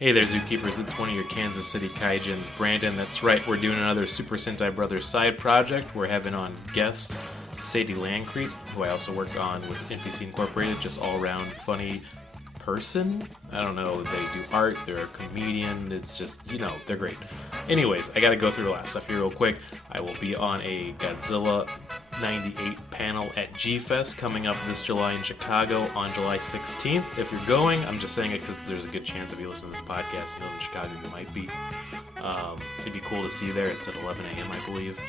Hey there, Zookeepers. It's one of your Kansas City Kaijins, Brandon. That's right, we're doing another Super Sentai Brothers side project. We're having on guest Sadie Lancrete, who I also work on with NPC Incorporated, just all-around funny person. I don't know, they do art, they're a comedian, it's just, they're great. Anyways, I gotta go through the last stuff here real quick. I will be on a Godzilla 98 panel at G-Fest coming up this July in Chicago on July 16th. If you're going, I'm just saying it because there's a good chance if you listen to this podcast, you live in Chicago, you might be. It'd be cool to see you there. It's at 11 a.m., I believe.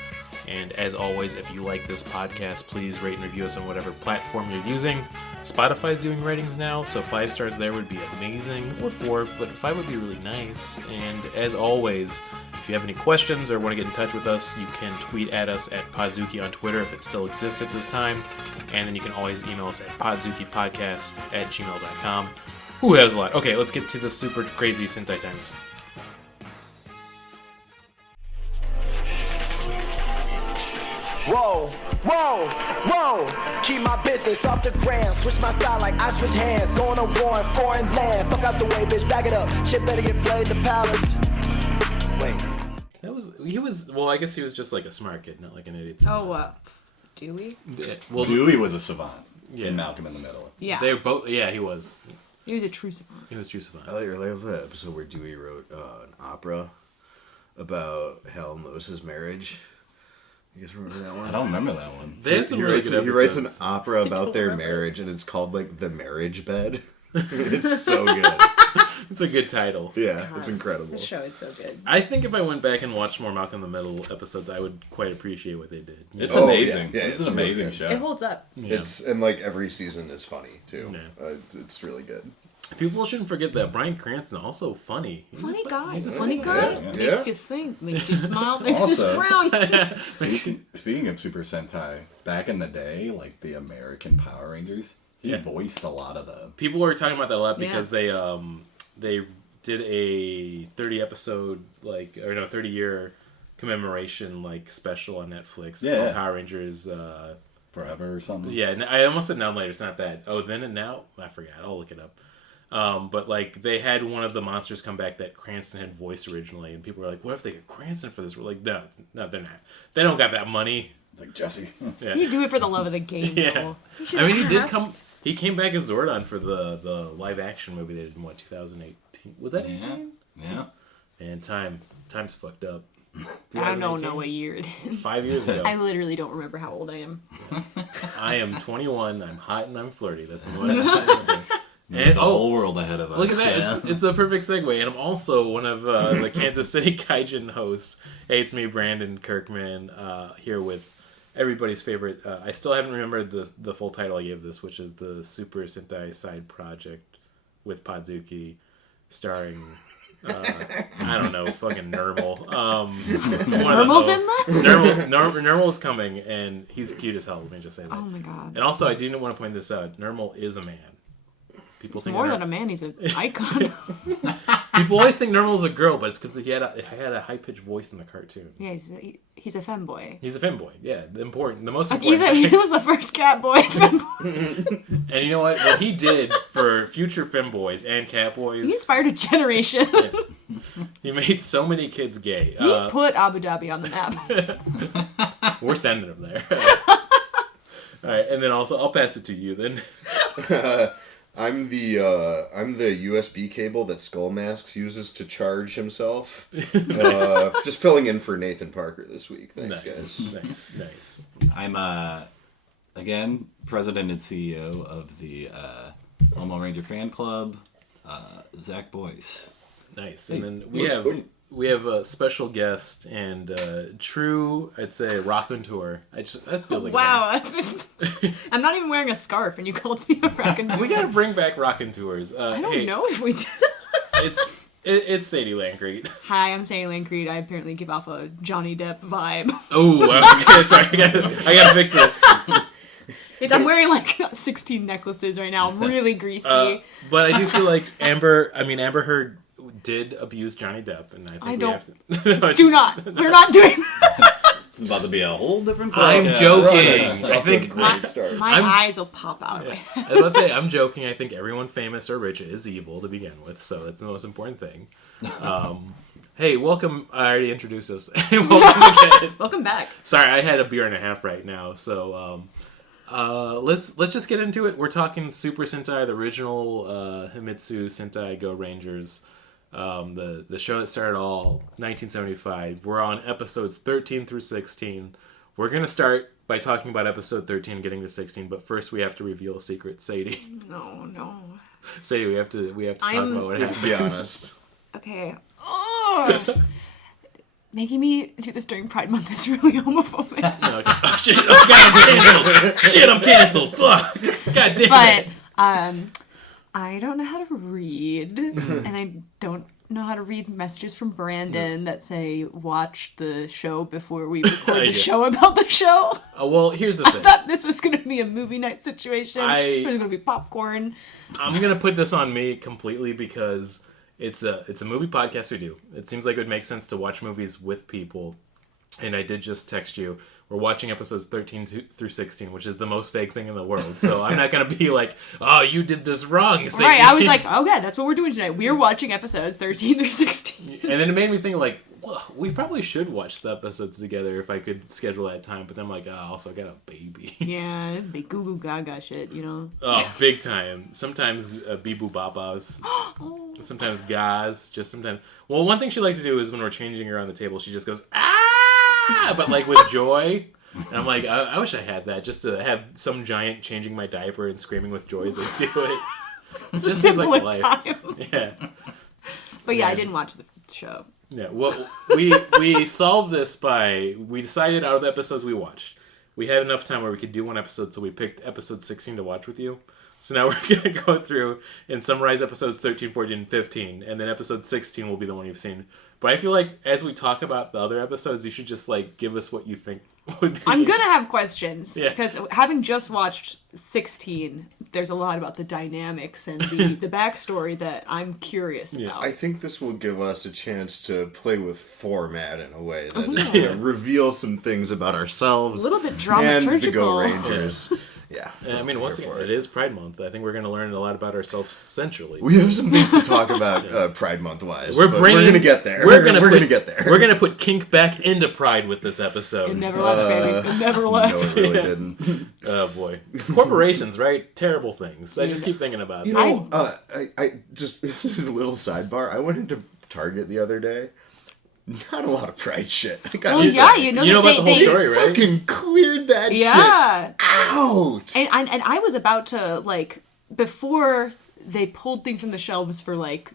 And as always, if you like this podcast, please rate and review us on whatever platform you're using. Spotify's doing ratings now, so 5 stars there would be amazing, or 4, but 5 would be really nice. And as always, if you have any questions or want to get in touch with us, you can tweet at us at Podzooky on Twitter if it still exists at this time. And then you can always email us at podzookypodcast@gmail.com. Ooh, that was a lot. Okay, let's get to the super crazy Sentai times. Whoa, whoa, whoa, keep my business off the gram. Switch my style like I switch hands. Going to war in foreign land. Fuck out the way, bitch, back it up. Shit better get played the palace. Wait. Well, I guess he was just like a smart kid, not like an idiot. Dewey? Yeah, well, Dewey was a savant yeah. in Malcolm in the Middle. Yeah. They were both, yeah, he was. He was a true savant. He was true savant. I love the episode where Dewey wrote an opera about Hal and Lois's marriage. You guys remember that one? I don't remember that one. They had some really good episodes. He writes an opera about their marriage, and it's called, like, The Marriage Bed. It's so good. It's a good title. Yeah, God, it's incredible. The show is so good. I think if I went back and watched more Malcolm in the Middle episodes, I would quite appreciate what they did. It's amazing. Yeah, it's an amazing really show. It holds up. Yeah. And, like, every season is funny, too. Yeah. It's really good. People shouldn't forget that Bryan Cranston also funny. Funny guy. He's a funny guy. Yeah. Makes you think, makes you smile, makes you frown. Speaking of Super Sentai, back in the day, like the American Power Rangers, he voiced a lot of them. People were talking about that a lot because they did a 30-year commemoration special on Netflix called Power Rangers Forever or something. Yeah, I almost said Now and Later. It's not that. Oh, Then and Now? I forgot. I'll look it up. But they had one of the monsters come back that Cranston had voiced originally, and people were like, "What if they get Cranston for this?" We're like, "No, they're not. They don't got that money." Like Jesse. Yeah. You do it for the love of the game. Yeah. I mean, he did come. He came back as Zordon for the live action movie they did in 2018. Was that 18? Yeah. And time's fucked up. I don't know what year it is. 5 years ago. I literally don't remember how old I am. I am 21. I'm hot and I'm flirty. That's what I'm And the whole world ahead of us. Look at that. Yeah. It's the perfect segue. And I'm also one of the Kansas City Kaijin hosts. Hey, it's me, Brandon Kirkman, here with everybody's favorite. I still haven't remembered the full title I gave this, which is the Super Sentai Side Project with Podzooky, starring... I don't know, fucking Nermal. Nermal's in this? Nermal's coming, and he's cute as hell. Let me just say that. Oh my god. And also, I do want to point this out. Nermal is a man. People think more than a man. He's an icon. People always think Nermal's a girl, but it's because he had a high-pitched voice in the cartoon. Yeah, he's a femboy. He's a femboy. Yeah, the most important. He was the first catboy femboy. And you know what? What he did for future femboys and catboys... He inspired a generation. Yeah. He made so many kids gay. He put Abu Dhabi on the map. We're sending him there. All right, and then also, I'll pass it to you then. I'm the USB cable that Skull Masks uses to charge himself. Just filling in for Nathan Parker this week. Thanks, guys. Nice. I'm again president and CEO of the Homo Ranger fan club, Zach Boyce. Nice, and then we have a special guest and true, I'd say, raconteur. That feels like wow. I'm not even wearing a scarf, and you called me a raconteur. We gotta bring back raconteurs. I don't know if we do. It's Sadie Lancrete. Hi, I'm Sadie Lancrete. I apparently give off a Johnny Depp vibe. Oh, okay, sorry. I gotta fix this. I'm wearing 16 necklaces right now. I'm really greasy. But I do feel like Amber Heard did abuse Johnny Depp, and I think do not. We're not doing that. It's about to be a whole different I'm podcast. joking. Right. I think Great start. My eyes will pop out of my head. I was about to say, I'm joking. I think everyone famous or rich is evil to begin with, so that's the most important thing. Hey, welcome. I already introduced us. Welcome again. Welcome back. Sorry, I had a beer and a half right now, so let's just get into it. We're talking Super Sentai, the original Himitsu Sentai Gorengers, the show that started all 1975. We're on episodes 13 through 16. We're gonna start by talking about episode 13, getting to 16, but first we have to reveal a secret. Sadie, No. Sadie, we have to talk about what To happened. be honest. Okay. Oh. Making me do this during Pride Month is really homophobic. Okay. Oh, shit! Oh, God, I'm canceled. Shit, I'm canceled. Fuck. God damn But it. I don't know how to read, and I don't know how to read messages from Brandon that say watch the show before we record the Yeah. show about the show. Well, here's the I thing. thought this was going to be a movie night situation. There's going to be popcorn. I'm gonna put this on me completely because it's a movie podcast we do. It seems like it would make sense to watch movies with people, and I did just text you. We're watching episodes 13 through 16, which is the most fake thing in the world. So I'm not gonna be like, "Oh, you did this wrong." Sadie. Right, I was like, oh yeah, that's what we're doing tonight. We're watching episodes 13 through 16. and then it made me think like, well, we probably should watch the episodes together if I could schedule that time. But then I'm like, also I got a baby. Yeah, big goo goo gaga shit, you know. Oh, big time. Sometimes bee-boo babas. Sometimes guys. Just sometimes. Well, one thing she likes to do is when we're changing her on the table, she just goes, ah! But like with joy. And I'm like, I wish I had that. Just to have some giant changing my diaper and screaming with joy to do it. It's Just a seems like simpler life. time. Yeah. But yeah, I Yeah. didn't watch the show. Yeah. Well, we solved this by, we decided out of the episodes we watched, we had enough time where we could do one episode, so we picked episode 16 to watch with you. So now we're going to go through and summarize episodes 13, 14, and 15, and then episode 16 will be the one you've seen. But I feel like as we talk about the other episodes, you should just like give us what you think would be. I'm gonna have questions Yeah. because having just watched 16, there's a lot about the dynamics and the backstory that I'm curious about. I think this will give us a chance to play with format in a way that is going to reveal some things about ourselves. A little bit and the dramaturgical. Go Rangers. Yeah. And I mean, once Here again, for it is Pride Month. I think we're going to learn a lot about ourselves centrally. We have some things to talk about Pride Month wise. We're We're bringing- going to get there. We're gonna get there. We're gonna put kink back into Pride with this episode. It never left, baby. It never left. No, it really didn't. Oh boy, corporations, right? Terrible things. I just keep thinking about You them. know, I just a little sidebar. I went into Target the other day. Not a lot of Pride shit. I gotta Well, say. yeah, you know, You know that about the whole they story, right? Fucking cleared that Yeah. shit out. And I was about to, like, before they pulled things from the shelves for, like,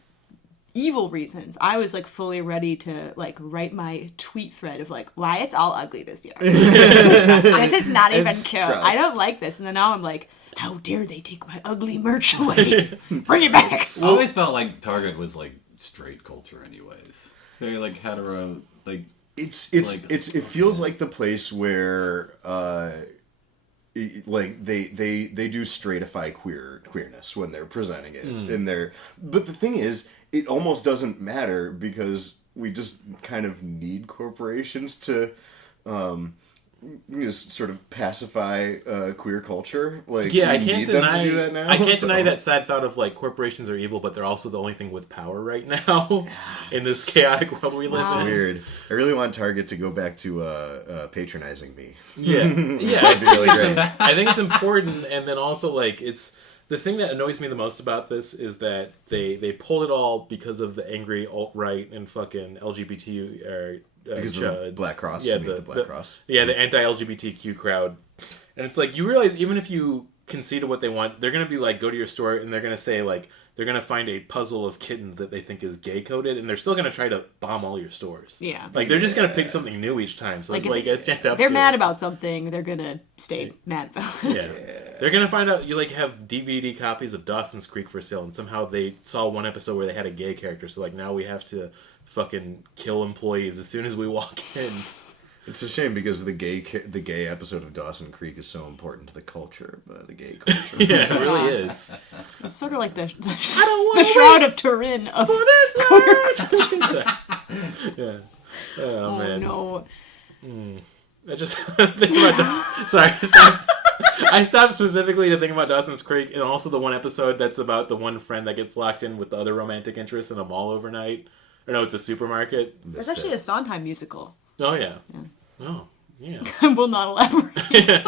evil reasons, I was, like, fully ready to, like, write my tweet thread of, like, why it's all ugly this year. This is not even It's cute. gross. I don't like this. And then now I'm like, how dare they take my ugly merch away? Bring it back. I always felt like Target was like straight culture, anyways. Very like hetero, like It feels like the place where like they do straightify queerness when they're presenting it in their. But the thing is, it almost doesn't matter because we just kind of need corporations to sort of pacify queer culture. Like, Yeah, we I can't need them deny. to do that now. I can't so- deny that sad thought of like corporations are evil, but they're also the only thing with power right now in this chaotic world we live It's in. weird. I really want Target to go back to patronizing me. Yeah, yeah. That'd be really great. I think it's important, and then also like it's the thing that annoys me the most about this is that they pulled it all because of the angry alt right and fucking LGBT or Because of the Black Cross. Yeah, you mean the Black Cross. Yeah, the anti-LGBTQ crowd, and it's like you realize even if you concede to what they want, they're gonna be like go to your store and they're gonna say like they're gonna find a puzzle of kittens that they think is gay coded, and they're still gonna try to bomb all your stores. Yeah. like they're just gonna pick something new each time. So it's like I stand up. They're to mad it. about something. They're gonna stay mad about it. Yeah. They're gonna find out you like have DVD copies of Dawson's Creek for sale, and somehow they saw one episode where they had a gay character, so like now we have to fucking kill employees as soon as we walk in. It's a shame because the gay episode of Dawson Creek is so important to the culture, the gay culture. Yeah, it really is. It's sort of like the wanna Shroud of Turin of Yeah. Oh, Oh man. no. I just think about... Sorry, I stopped specifically to think about Dawson's Creek, and also the one episode that's about the one friend that gets locked in with the other romantic interest in a mall overnight. Or no, it's a supermarket. There's actually a Sondheim musical. Oh, yeah. Oh, yeah. I will not elaborate.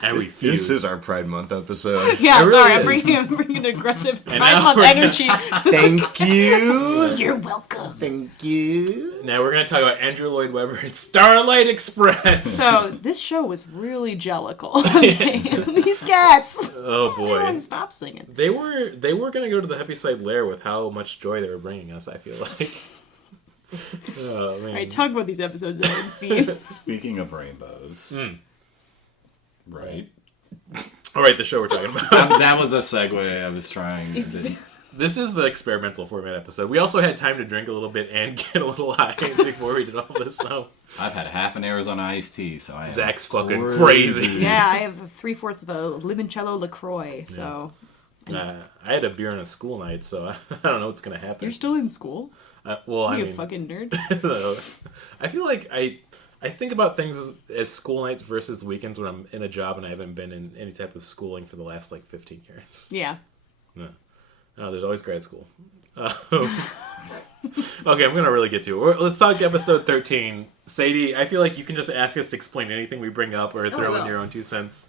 I refuse. This is our Pride Month episode. Yeah, It really sorry, is. I'm bringing aggressive And Pride now Month we're gonna- energy. Thank you. You're welcome. Thank you. Now we're going to talk about Andrew Lloyd Webber and Starlight Express. So this show was really jellical. Okay? These cats. Oh, boy. Everyone stop singing. They were going to go to the Heaviside Lair with how much joy they were bringing us, I feel like. Oh, man. All right, talk about these episodes I haven't seen. Speaking of rainbows, right? All right, the show we're talking about. That was a segue I was trying. This is the experimental format episode. We also had time to drink a little bit and get a little high before we did all this, so... I've had half an Arizona iced tea, so I am Zach's fucking crazy. Yeah, I have 3/4 of a limoncello LaCroix, so... I had a beer on a school night, so I don't know what's going to happen. You're still in school? Well, I You mean... fucking nerd. So, I feel like I think about things as school nights versus the weekends when I'm in a job and I haven't been in any type of schooling for the last, 15 years. Yeah. No, there's always grad school. Okay, I'm going to really get to it. Let's talk episode 13. Sadie, I feel like you can just ask us to explain anything we bring up or throw in well. your own 2 cents.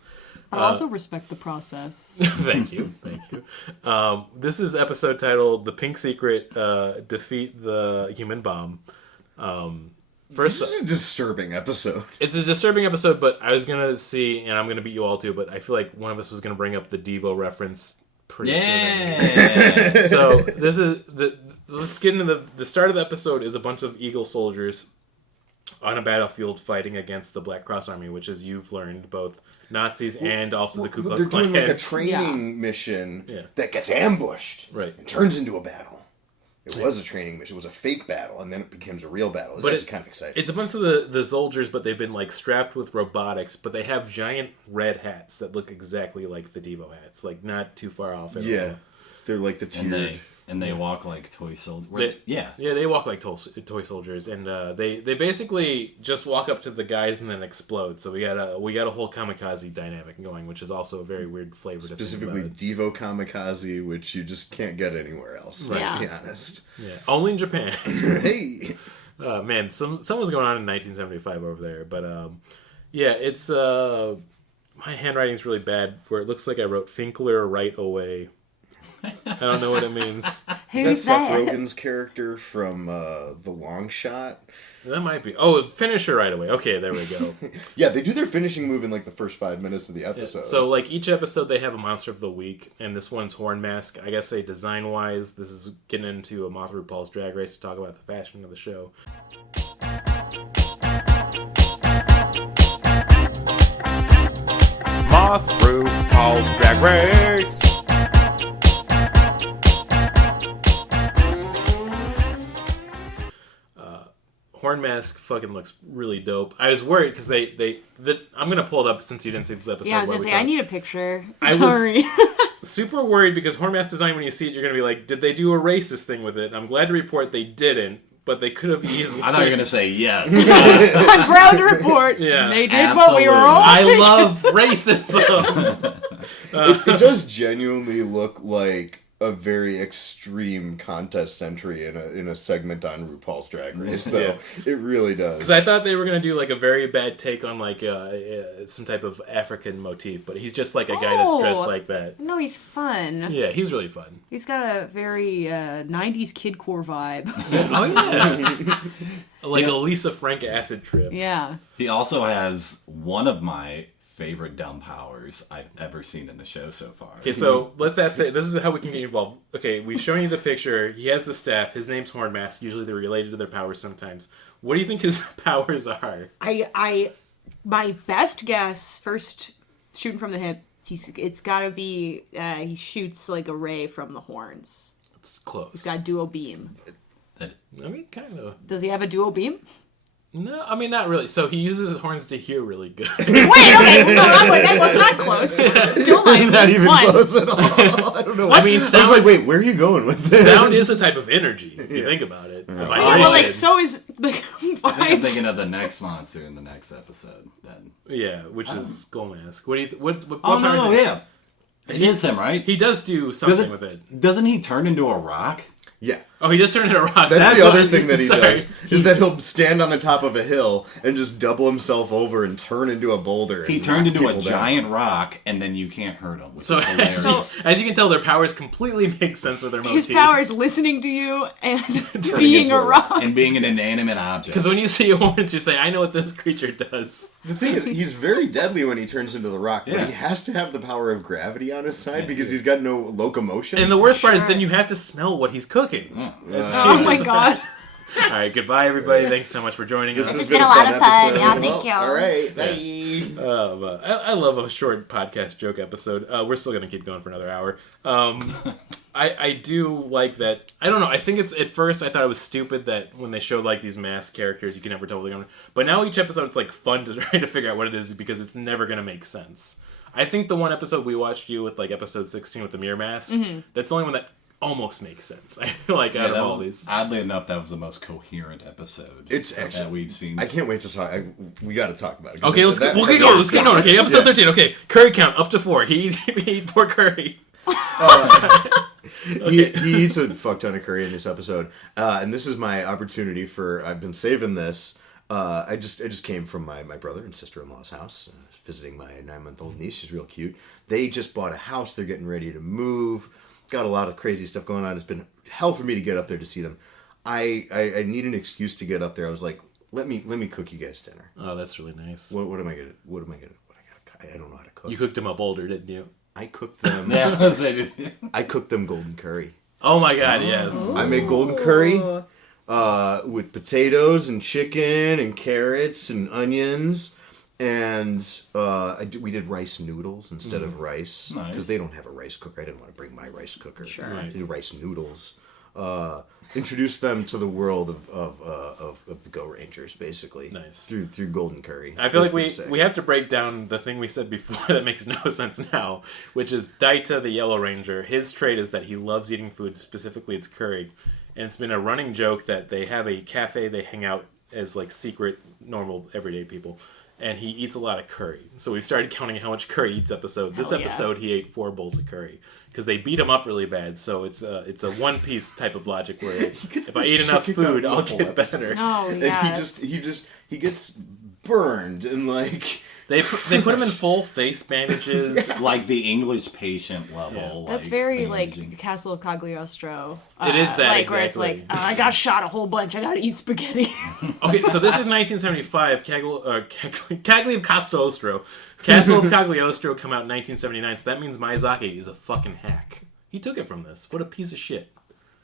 I'll also respect the process. Thank you. This is episode titled The Pink Secret, Defeat the Human Bomb. This is a disturbing episode. It's a disturbing episode, but I was going to see, and I'm going to beat you all too, but I feel like one of us was going to bring up the Devo reference pretty soon. Yeah. So this is let's get into the start of the episode is a bunch of Eagle soldiers on a battlefield fighting against the Black Cross Army, which, as you've learned, both Nazis and also the Ku Klux They're Klan. doing like a training mission that gets ambushed and turns into a battle. It was a training mission. It was a fake battle, and then it becomes a real battle. It's actually kind of exciting. It's a bunch of the soldiers, but they've been strapped with robotics, but they have giant red hats that look exactly like the Devo hats, not too far off at all. They're like the tiered. And they walk like toy soldiers. They walk like toy soldiers, and they basically just walk up to the guys and then explode. So we got a whole kamikaze dynamic going, which is also a very weird flavor. Specifically, Devo kamikaze, which you just can't get anywhere else. Right. Let's be honest. Yeah, only in Japan. Hey, man, something was going on in 1975 over there, but it's my handwriting's really bad. Where it looks like I wrote Finkler right away. I don't know what it means. Is that Seth Rogen's character from The Long Shot? That might be. Oh, finisher right away. Okay, there we go. Yeah, they do their finishing move in the first 5 minutes of the episode. Yeah, so each episode they have a monster of the week, and this one's Horn Mask. I guess design wise, this is getting into a Moth RuPaul's Drag Race to talk about the fashion of the show. Moth RuPaul's Drag Race. Horn Mask fucking looks really dope. I was worried because I'm gonna pull it up since you didn't see this episode. Yeah, I was gonna say I need a picture. I Sorry. was super worried because Horn Mask design, when you see it, you're gonna be like, did they do a racist thing with it? And I'm glad to report they didn't, but they could have easily. I thought you were gonna say yes. I'm proud to report. Yeah, they did what we were all. I love racism. It does genuinely look like a very extreme contest entry in a segment on RuPaul's Drag Race, though. Yeah. It really does. Because I thought they were going to do a very bad take on some type of African motif, but he's just a guy that's dressed like that. No, he's fun. Yeah, he's really fun. He's got a very 90s kidcore vibe. Oh, yeah. A Lisa Frank acid trip. Yeah. He also has one of my favorite dumb powers I've ever seen in the show so far. Okay, so let's ask. This is how we can get involved. Okay, we've shown you the picture. He has the staff. His name's Horn Mask. Usually they're related to their powers sometimes. What do you think his powers are? My best guess, first shooting from the hip, it's gotta be he shoots a ray from the horns. It's close. He's got dual beam. I mean, kind of. Does he have a dual beam? No, I mean, not really. So he uses his horns to hear really good. Wait, okay, no, I'm like, I was not close. Don't lie to me. Not even One. close at all. I don't know. I mean, I was sound, like, wait, where are you going with this? sound is a type of energy, if you think about it. Yeah, well, like, so is the I think I'm vibes. thinking of the next monster in the next episode. Then. Yeah, which is Skull Mask. What do you? What Oh part no, of it- yeah, it is him, right? He does do something with it. Doesn't he turn into a rock? Yeah. Oh, he just turned into a rock. That's the what- other thing that he Sorry. does, is that he'll stand on the top of a hill and just double himself over and turn into a boulder. He and turned knock into a people down. giant rock, and then you can't hurt him, which So, is hilarious. as you can tell, their powers completely make sense with their motif. His power is listening to you and Turning being into a a rock. And being an inanimate object. Because when you see horns, you say, "I know what this creature does." The thing is, he's very deadly when he turns into the rock, Yeah. but he has to have the power of gravity on his side because he's got no locomotion. And the worst part is, Sure. then you have to smell what he's cooking. Oh my god. All right, goodbye, everybody. Thanks so much for joining This us. has been a lot of fun. episode. Yeah, thank Well, you. All right, bye. I love a short podcast joke episode. We're still gonna keep going for another hour. I do like that. I don't know. I think it's at first I thought it was stupid that when they showed like these masked characters, you can never tell what they're going. But now each episode it's like fun to try to figure out what it is because it's never gonna make sense. I think the one episode we watched you with, like episode 16 with the mirror mask, that's the only one that almost makes sense. I feel like out of all these. Oddly enough, that was the most coherent episode It's actually that we've seen. I can't wait to talk. We got to talk about it. 'cause Okay, let's that- go. that- Let's get going. Okay, episode 13. Okay, curry count up to 4. He ate 4 curry. He eats a fuck ton of curry in this episode, and this is my opportunity for. I've been saving this. I just came from my brother and sister-in-law's house, visiting my 9-month-old niece. She's real cute. They just bought a house. They're getting ready to move. Got a lot of crazy stuff going on. It's been hell for me to get up there to see them. I need an excuse to get up there. I was like, let me cook you guys dinner. Oh, that's really nice. What am I gonna? I don't know how to cook. You cooked him up older, didn't you? I cooked them. Yeah, I cooked them golden curry. Oh my god, yes. I made golden curry with potatoes and chicken and carrots and onions, and we did rice noodles instead of rice because Nice. they don't have a rice cooker. I didn't want to bring my rice cooker. Sure. Right. To do rice noodles. Introduced them to the world of the Go Rangers, basically. Nice. Through golden curry. I feel like It was pretty we have to break down the thing we said before that makes no sense now, which is Daita the Yellow Ranger. His trait is that he loves eating food, specifically it's curry. And it's been a running joke that they have a cafe they hang out as like secret, normal, everyday people. And he eats a lot of curry. So we started counting how much curry he eats episode. This Hell yeah. episode he ate 4 bowls of curry. Because they beat him up really bad, so it's a One Piece type of logic where if I eat enough food, I'll get better. Oh, And yeah. he gets burned and like They put him in full face bandages. like the English patient level. That's like, very bandaging. like Castle of Cagliostro. It is that, like where it's exactly. like I got shot a whole bunch. I gotta eat spaghetti. Okay, so this is 1975. Cagli of Cagliostro. Castle of Cagliostro come out in 1979, so that means Miyazaki is a fucking hack. He took it from this. What a piece of shit.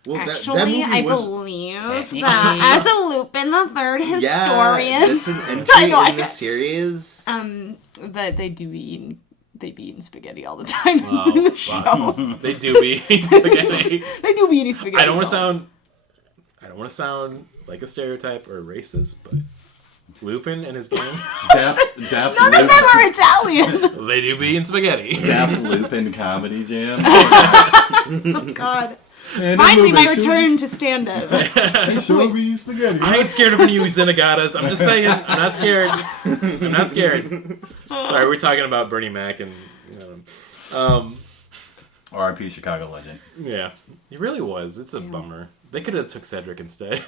well, Actually, that movie I was, believe that as a Lupin the Third historian, That's an entry I know, in the series. but they be eating spaghetti all the time in Oh, the fuck. show. They do be eating spaghetti. They do be eating spaghetti. I don't want though. to sound like a stereotype or racist, but Lupin and his gang, Deaf None Lupin, of them are Italian. they do be eating spaghetti. Deaf Lupin comedy jam. Oh God! Finally, my movie, return to stand-up. Show me spaghetti. I ain't scared of you Zenagatas. I'm just saying. I'm not scared. I'm not scared. Sorry, we're talking about Bernie Mac and R.I.P. Chicago legend. yeah, he really was. It's a bummer. They could have took Cedric instead.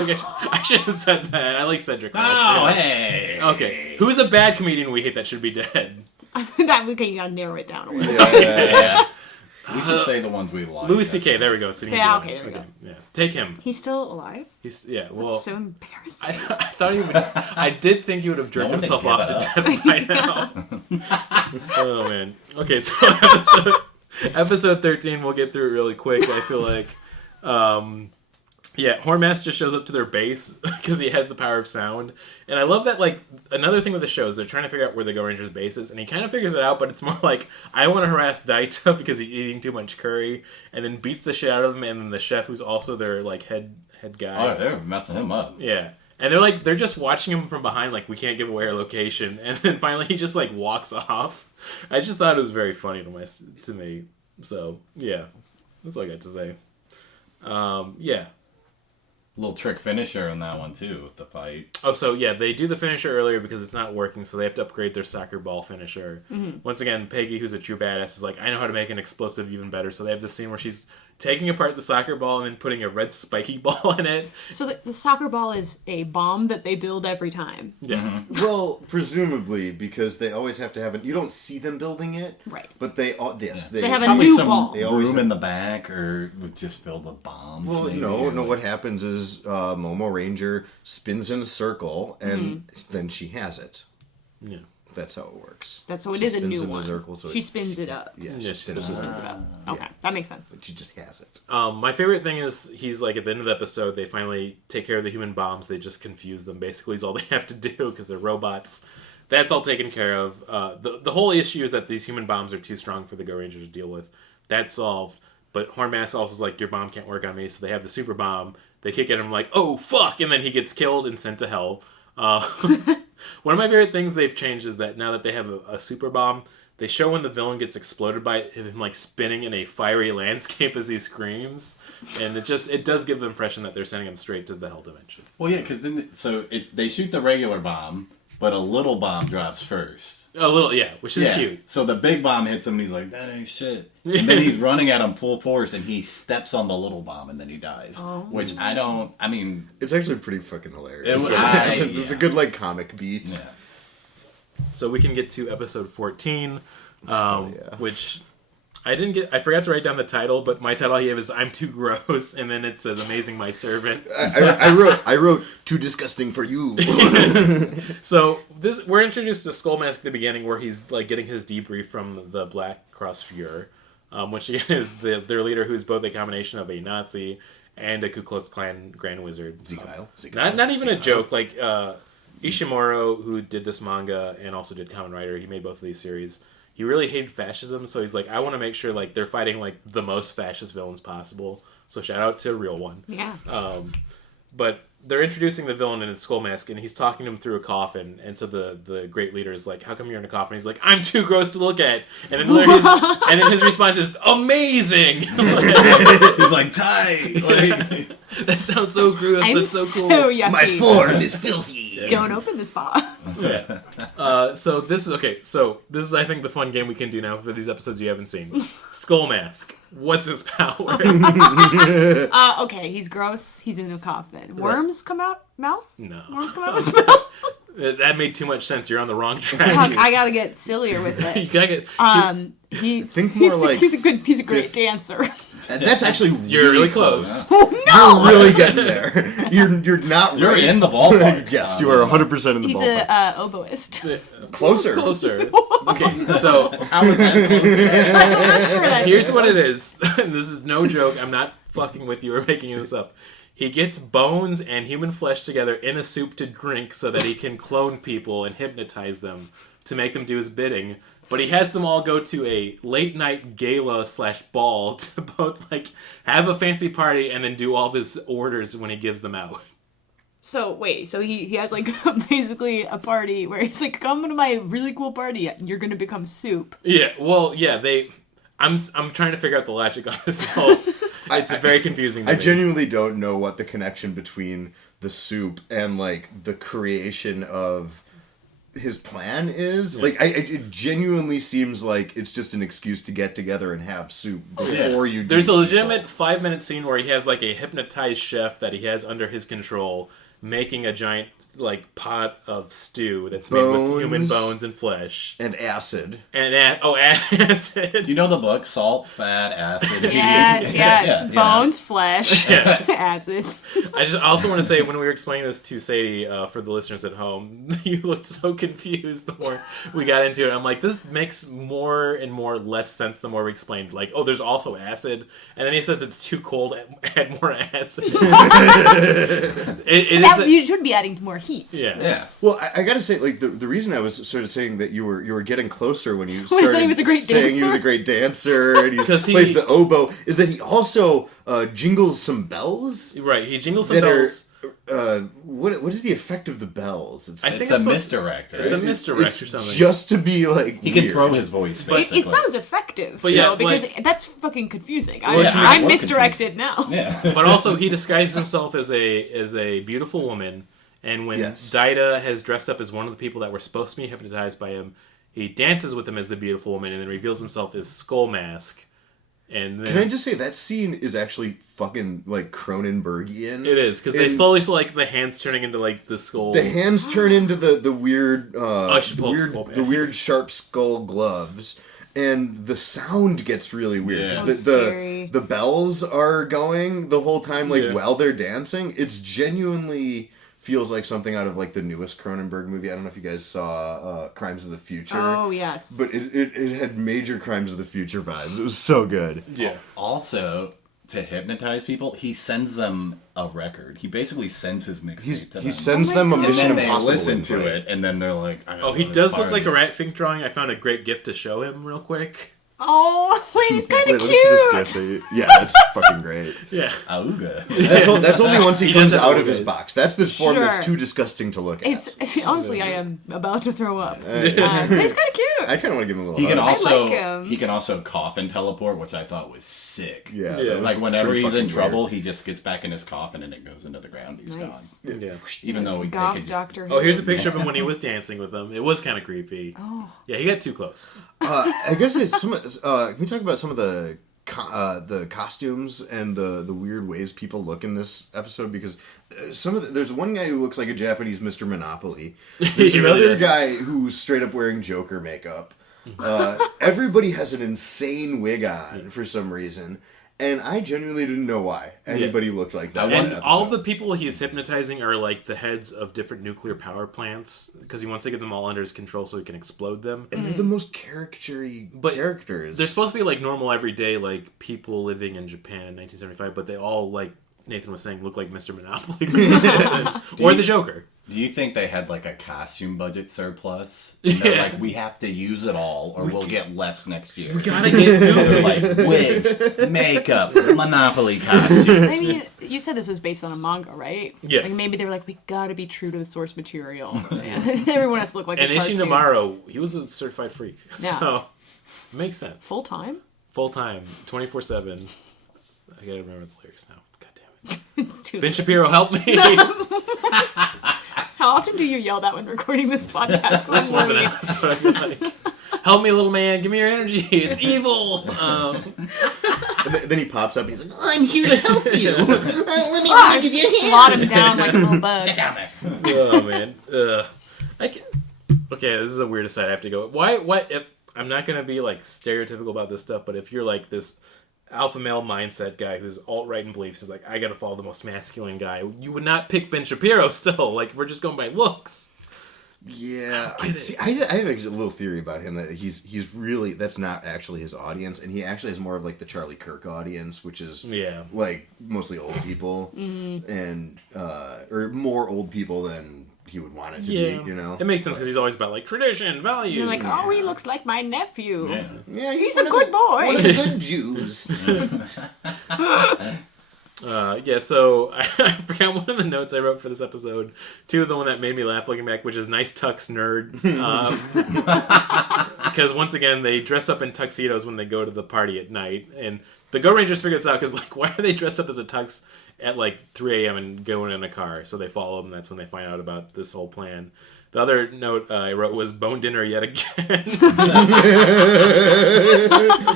Okay, I shouldn't have said that. I like Cedric. Oh, hey. Okay, who's a bad comedian we hate that should be dead? That we can narrow it down a little. Yeah. We should say the ones we like. Louis C.K. There we go. It's an easy Yeah, one. okay, there we go. Yeah, take him. He's still alive. He's well. That's so embarrassing. I thought he would. I did think he would have jerked No one himself to off give to it death by now. Oh man. Okay, so episode 13. We'll get through it really quick. I feel like. Yeah, Hornmaster just shows up to their base because he has the power of sound. And I love that, like, another thing with the show is they're trying to figure out where the Go Rangers' base is. And he kind of figures it out, but it's more like, I want to harass Daita because he's eating too much curry. And then beats the shit out of him. And then the chef, who's also their, like, head guy. Oh, they're messing him up. Yeah. And they're just watching him from behind, like, we can't give away our location. And then finally he just, like, walks off. I just thought it was very funny to me. So, yeah. That's all I got to say. Yeah. Little trick finisher in that one, too, with the fight. Oh, so, yeah, they do the finisher earlier because it's not working, so they have to upgrade their soccer ball finisher. Once again, Peggy, who's a true badass, is like, I know how to make an explosive even better. So they have this scene where she's taking apart the soccer ball and then putting a red spiky ball in it. So the soccer ball is a bomb that they build every time. Yeah. Well, presumably, because they always have to have it. You don't see them building it. Right. But they have a Probably new some ball. They always room have- in the back or just filled with bombs. Well, maybe, no. or What happens is Momo Ranger spins in a circle, and then she has it. Yeah. That's how it works. So it She is a spins new in one. circle, so She spins it up. Yeah, Yeah, she spins it up. Okay, that makes sense. But she just has it. My favorite thing is he's like at the end of the episode, they finally take care of the human bombs. They just confuse them. Basically, is all they have to do because they're robots. That's all taken care of. The whole issue is that these human bombs are too strong for the Go Rangers to deal with. That's solved. But Hornmass also is like, your bomb can't work on me. So they have the super bomb. They kick at him like, oh fuck, and then he gets killed and sent to hell. One of my favorite things they've changed is that now that they have a super bomb, they show when the villain gets exploded by it, him like spinning in a fiery landscape as he screams, and it does give the impression that they're sending him straight to the hell dimension. Well, yeah, because then they shoot the regular bomb, but a little bomb drops first. A little, yeah, which is cute. So the big bomb hits him, and he's like, "That ain't shit." And then he's running at him full force, and he steps on the little bomb, and then he dies. Which I mean, It's actually pretty fucking hilarious. It was- It's a good like comic beat. yeah. So we can get to episode 14, yeah. which I forgot to write down the title, but my title I gave is "I'm Too Gross," and then it says "Amazing My Servant." I wrote too disgusting for you. So we're introduced to Skullmask at the beginning, where he's like getting his debrief from the Black Cross Fuhrer, which again is their leader, who's both a combination of a Nazi and a Ku Klux Klan Grand Wizard. Not even a joke. Like Ishimuro, who did this manga and also did Kamen Rider, he made both of these series. He really hated fascism, so he's like, I want to make sure like they're fighting like the most fascist villains possible. So shout out to a real one. Yeah. But they're introducing the villain in his skull mask, and he's talking to him through a coffin. And so the great leader is like, "How come you're in a coffin?" He's like, "I'm too gross to look at." And then his response is, "Amazing." He's like tight. Like, that sounds so gross. I'm That's so cool. so yucky. form is filthy. Don't open this box. Yeah. So this is I think the fun game we can do now for these episodes you haven't seen. Skull Mask. What's his power? Okay, he's gross. He's in a coffin. Worms come out mouth? No. Worms come out of his mouth? That made too much sense. You're on the wrong track. Fuck, I gotta get sillier with You it. gotta get. Think more like he's a great dancer. That's actually You're really close. Oh You're really getting there. You're not. you're right. in the ballpark. Yes, you are 100% in the He's ballpark. a oboist. Closer. Closer. Okay, so How is that close? I'm not sure that here's what it is. This is no joke. I'm not fucking with you or making this up. He gets bones and human flesh together in a soup to drink so that he can clone people and hypnotize them to make them do his bidding. But he has them all go to a late night gala / ball to both like have a fancy party and then do all of his orders when he gives them out. So wait, so he has like basically a party where he's like, "Come to my really cool party. You're gonna become soup." Yeah, well, yeah, I'm trying to figure out the logic on this whole. It's very confusing to I me. genuinely don't know what the connection between the soup and like the creation of his plan is. Yeah. Like, it genuinely seems like it's just an excuse to get together and have soup before you do. There's a legitimate 5-minute scene where he has like a hypnotized chef that he has under his control making a giant like pot of stew that's made with human bones and flesh and acid. and acid. You know the book, Salt, Fat, Acid. Yes, Yeah, bones, flesh, acid. I also want to say when we were explaining this to Sadie for the listeners at home, you looked so confused the more we got into it. I'm like, this makes more and more less sense the more we explained. Like, oh, there's also acid, and then he says it's too cold. Add more acid. You should be adding more heat. Yeah. Well, I gotta say, like the reason I was sort of saying that you were getting closer when you When he started said he was a great saying he was dancer. a great dancer and he 'Cause he- plays the oboe is that he also jingles some bells. Right. He jingles some That are- bells. what is the effect of the bells? I think It's a misdirect, right? It's a misdirect It's or something. just to be like He can weird. throw his voice, basically. It sounds effective, But yeah, because like- that's fucking confusing. Well, it's I'm more misdirected now. Yeah. But also, he disguises himself as a beautiful woman, and when Yes. Daida has dressed up as one of the people that were supposed to be hypnotized by him, he dances with him as the beautiful woman, and then reveals himself as Skull Mask. And then Can I just say that scene is actually fucking like Cronenbergian? it is because they And slowly like the hands turning into like the skull. The hands turn into the weird, I should pull up Skull the Man. weird sharp skull gloves, and the sound gets really weird. Yeah. 'Cause Oh, scary. the bells are going the whole time, like Yeah. while they're dancing. It's genuinely feels like something out of like the newest Cronenberg movie. I don't know if you guys saw Crimes of the Future. Oh, yes. But it had major Crimes of the Future vibes. It was so good. Yeah. Also, to hypnotize people, he sends them a record. He basically sends his mixtape to them. He sends Oh my them a God. and Mission then they Impossible listen to input. it, and then they're like, I Oh, he don't know, does it's look fire like a me. rat fink drawing. I found a great gift to show him real quick. Oh, wait, he's kind Wait, of let me see this cute. gift. Yeah, that's fucking great. Yeah. Auga. That's only once he He comes does have out of his always. box. That's the form Sure. that's too disgusting to look at. It's honestly, I am about to throw up. But he's kind of cute. I kind of want to give him a little. He can hug. also like him. he can also cough and teleport, which I thought was sick. Yeah, Yeah. that was Like whenever pretty he's in fucking trouble, weird. he just gets back in his coffin and it goes into the ground. He's Nice. gone. Yeah. Even though they Goth could just, Doctor Oh, here's a Who. picture of him when he was dancing with them. It was kind of creepy. Oh. Yeah, he got too close. I guess it's some. Can we talk about some of the costumes and the weird ways people look in this episode? Because there's one guy who looks like a Japanese Mr. Monopoly. There's He really another does. guy who's straight up wearing Joker makeup. Everybody has an insane wig on for some reason. And I genuinely didn't know why anybody looked like that. in And that all episode. the people he's hypnotizing are like the heads of different nuclear power plants because he wants to get them all under his control so he can explode them. And they're the most caricature-y But characters. They're supposed to be like normal everyday like people living in Japan in 1975, but they all like Nathan was saying look like Mr. Monopoly for some reason. Or the Joker. do you think they had like a costume budget surplus? And they're Yeah. like, we have to use it all, or we'll get less next year. We Gotta get so they're like wigs, makeup, Monopoly costumes. I mean, you said this was based on a manga, right? Yes. Like maybe they were like, we gotta be true to the source material. Yeah. Everyone has to look like And a cartoon. Ishinamaro, he was a certified freak. Yeah. So makes sense. Full time? Full time, 24/7. I gotta remember the lyrics now. God damn it. It's too Ben Shapiro, help me! How often do you yell that when recording this podcast? 'Cause This I'm wasn't worried. an episode. I feel like, help me, little man. Give me your energy. It's evil. And then he pops up and he's like, I'm here to help you. Let me Ah, give you a just hand. slot him down like a little bug. Oh man. Okay, this is a weird aside. I have to go. If I'm not gonna be like stereotypical about this stuff, but if you're like this alpha male mindset guy who's alt-right in beliefs is like, I gotta follow the most masculine guy, you would not pick Ben Shapiro still. Like, we're just going by looks. Yeah, I have a little theory about him that he's really, that's not actually his audience, and he actually has more of like the Charlie Kirk audience, which is like mostly old people, and or more old people than he would want it to be. You know, it makes sense because he's always about like tradition, values. You're like, oh, he looks like my nephew. yeah, He's one a of good the- boy. one of the good Jews. So I forgot one of the notes I wrote for this episode. Two, the one that made me laugh looking back, which is nice tux nerd. Because once again, they dress up in tuxedos when they go to the party at night. And the Go Rangers figure this out because, like, why are they dressed up as a tux at, like, 3 a.m. and going in a car? So they follow them, and that's when they find out about this whole plan. The other note I wrote was bone dinner yet again.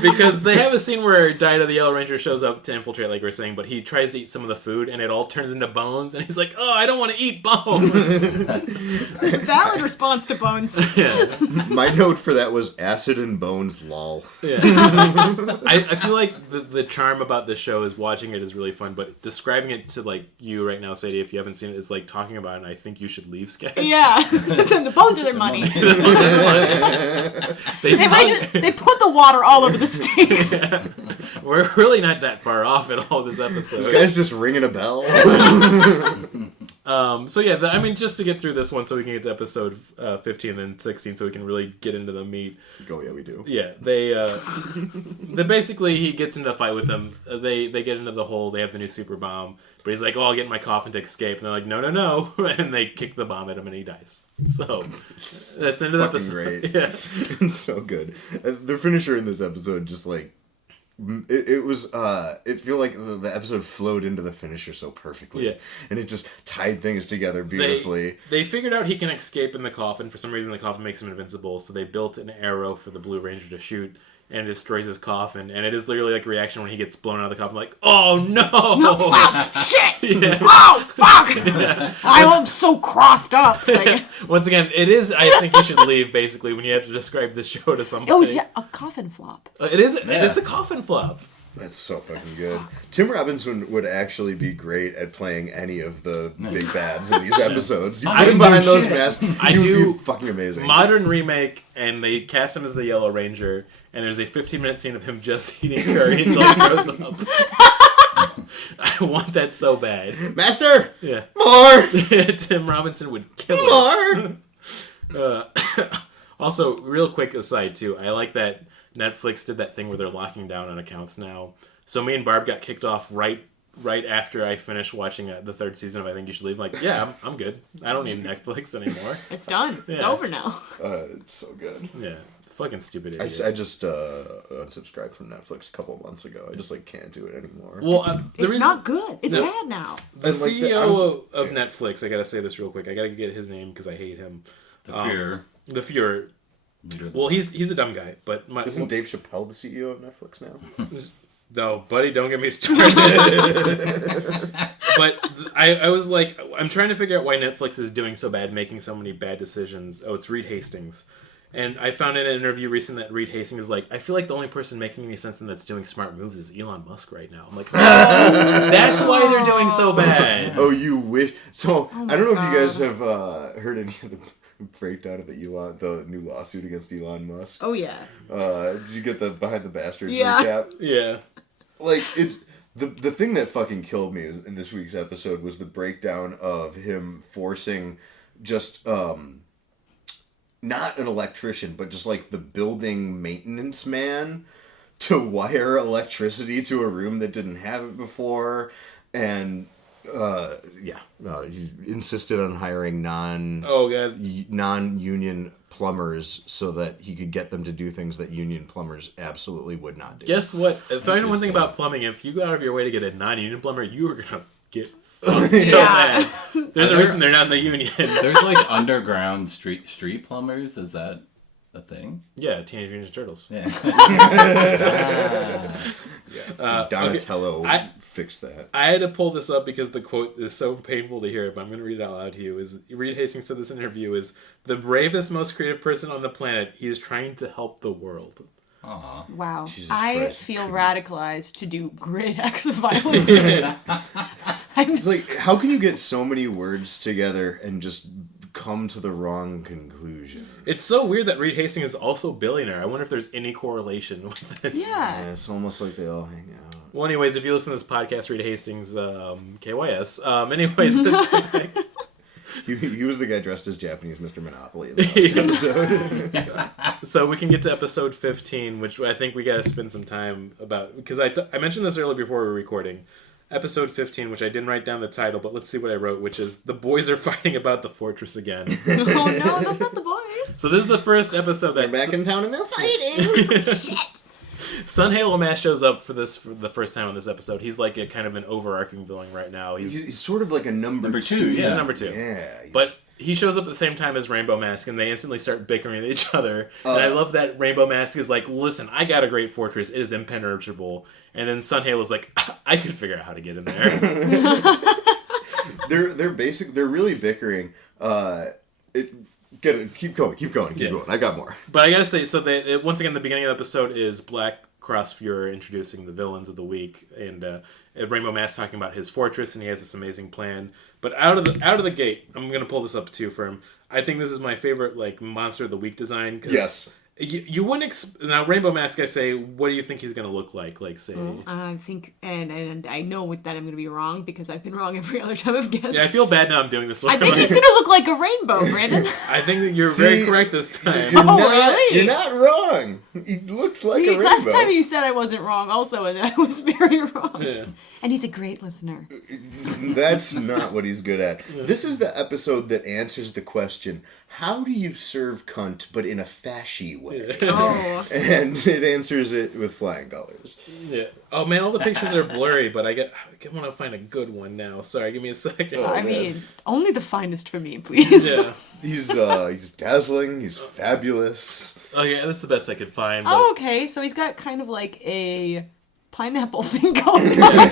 Because they have a scene where Daida the Yellow Ranger shows up to infiltrate, like we were saying, but he tries to eat some of the food and it all turns into bones. And he's like, oh, I don't want to eat bones. Valid response to Bones. Yeah. My note for that was acid and bones, lol. Yeah. I feel like the charm about this show is watching it is really fun, but describing it to like you right now, Sadie, if you haven't seen it, is like talking about it and I think you should leave sketch. Yeah. The bones are their money. They They put the water all over the steaks. Yeah. We're really not that far off at all this episode. This guy's just ringing a bell. So yeah, I mean, just to get through this one so we can get to episode 15 and 16 so we can really get into the meat. Oh, yeah, we do. Yeah, they basically, he gets into a fight with them. They get into the hole, they have the new super bomb, but he's like, oh, I'll get in my coffin to escape. And they're like, no. And they kick the bomb at him and he dies. So, that's the end of the episode. Great. Yeah. It's so good. The finisher in this episode just like, it feel like the episode flowed into the finisher so perfectly. Yeah. And it just tied things together beautifully. They figured out he can escape in the coffin. For some reason, the coffin makes him invincible, so they built an arrow for the Blue Ranger to shoot, and it destroys his coffin. And it is literally like a reaction when he gets blown out of the coffin, like, oh no! Shit! Yeah. Oh, fuck! Yeah. I'm so crossed up. Like, Once again, it is, I think you should leave, basically, when you have to describe the show to somebody. oh, yeah, a coffin flop. It is a coffin flop. That's so fucking good. Tim Robinson would actually be great at playing any of the big bads in these episodes. You put him behind those masks, he would be fucking amazing. Modern remake, and they cast him as the Yellow Ranger, and there's a 15-minute scene of him just eating curry until he grows up. I want that so bad. Master! Yeah. More! Tim Robinson would kill it. More! Also, real quick aside, too, I like that Netflix did that thing where they're locking down on accounts now. So me and Barb got kicked off right after I finished watching the third season of I Think You Should Leave. Like, yeah, I'm good. I don't need Netflix anymore. It's done. It's Yeah. over now. It's so good. Yeah. Fucking stupid idiot. I just unsubscribed from Netflix a couple of months ago. I just can't do it anymore. Well, It's not good. It's No. bad now. The And, like, CEO of Netflix, I gotta say this real quick. I gotta get his name because I hate him. The Fuhrer. The Fuhrer. Leader of the Well, he's a dumb guy, but Isn't Dave Chappelle the CEO of Netflix now? No, buddy, don't get me started. But I was like, I'm trying to figure out why Netflix is doing so bad, making so many bad decisions. Oh, it's Reed Hastings. And I found in an interview recently that Reed Hastings is like, I feel like the only person making any sense and that's doing smart moves is Elon Musk right now. I'm like, oh, that's why they're doing so bad. Oh, you wish. So, I don't know if you guys God. have heard any of the breakdown of the new lawsuit against Elon Musk. Oh, yeah. Did you get the Behind the Bastards Yeah. recap? Yeah. Like, it's the thing that fucking killed me in this week's episode was the breakdown of him forcing just not an electrician, but just like the building maintenance man to wire electricity to a room that didn't have it before, and he insisted on hiring non-union plumbers so that he could get them to do things that union plumbers absolutely would not do. Guess what? If I know one thing about plumbing, if you go out of your way to get a non-union plumber, you are gonna get fucked so bad. There's a reason they're not in the union. There's like underground street plumbers. Is that a thing? Yeah, Teenage Mutant Ninja Turtles. Yeah. Donatello okay. fixed that. I had to pull this up because the quote is so painful to hear, but I'm going to read it out loud to you. Reed Hastings said this interview is, the bravest, most creative person on the planet. He is trying to help the world. Aww. Wow. Jesus I Christ. feel radicalized to do great acts of violence. It's like, how can you get so many words together and just come to the wrong conclusion? It's so weird that Reed Hastings is also a billionaire. I wonder if there's any correlation with this. Yeah. It's almost like they all hang out. Well, anyways, if you listen to this podcast, Reed Hastings, KYS. Anyways, that's He was the guy dressed as Japanese Mr. Monopoly in the last episode. So we can get to episode 15, which I think we got to spend some time about, because I mentioned this earlier before we were recording. Episode 15, which I didn't write down the title, but let's see what I wrote, which is The Boys Are Fighting About the Fortress Again. Oh no, that's not the boys. So this is the first episode They're that back in town and they're fighting. Sun Halo Mass shows up for the first time on this episode. He's like a kind of an overarching villain right now. He's sort of like a number two. He's Yeah. number 2. Yeah. But he shows up at the same time as Rainbow Mask, and they instantly start bickering with each other. And I love that Rainbow Mask is like, listen, I got a great fortress. It is impenetrable. And then Sun Halo's like, I could figure out how to get in there. They're really bickering. Keep going. I got more. But I gotta say, so once again, the beginning of the episode is Black Cross Fuhrer introducing the villains of the week, and Rainbow Mask talking about his fortress, and he has this amazing plan. But out of the gate, I'm gonna pull this up too for him. I think this is my favorite like monster of the week design. 'Cause Yes. You wouldn't now Rainbow Mask. I say, what do you think he's gonna look like? Like, say, I think, and I know with that I'm going to be wrong because I've been wrong every other time I've guessed. yeah, I feel bad now. I'm doing this. I think he's going to look like a rainbow, Brandon. I think that you're very correct this time. Really? You're not wrong. He looks like a rainbow. Last time you said I wasn't wrong also, and I was very wrong. Yeah. And he's a great listener. That's not what he's good at. This is the episode that answers the question, how do you serve cunt but in a fashy way? Oh. And it answers it with flying colors. Yeah. Oh man, all the pictures are blurry, but I want to find a good one now. Sorry, give me a second. Oh, I man. mean, only the finest for me, please. Yeah. He's dazzling, he's fabulous. Oh yeah, that's the best I could find. But... Oh, okay. So he's got kind of like a pineapple thing going on.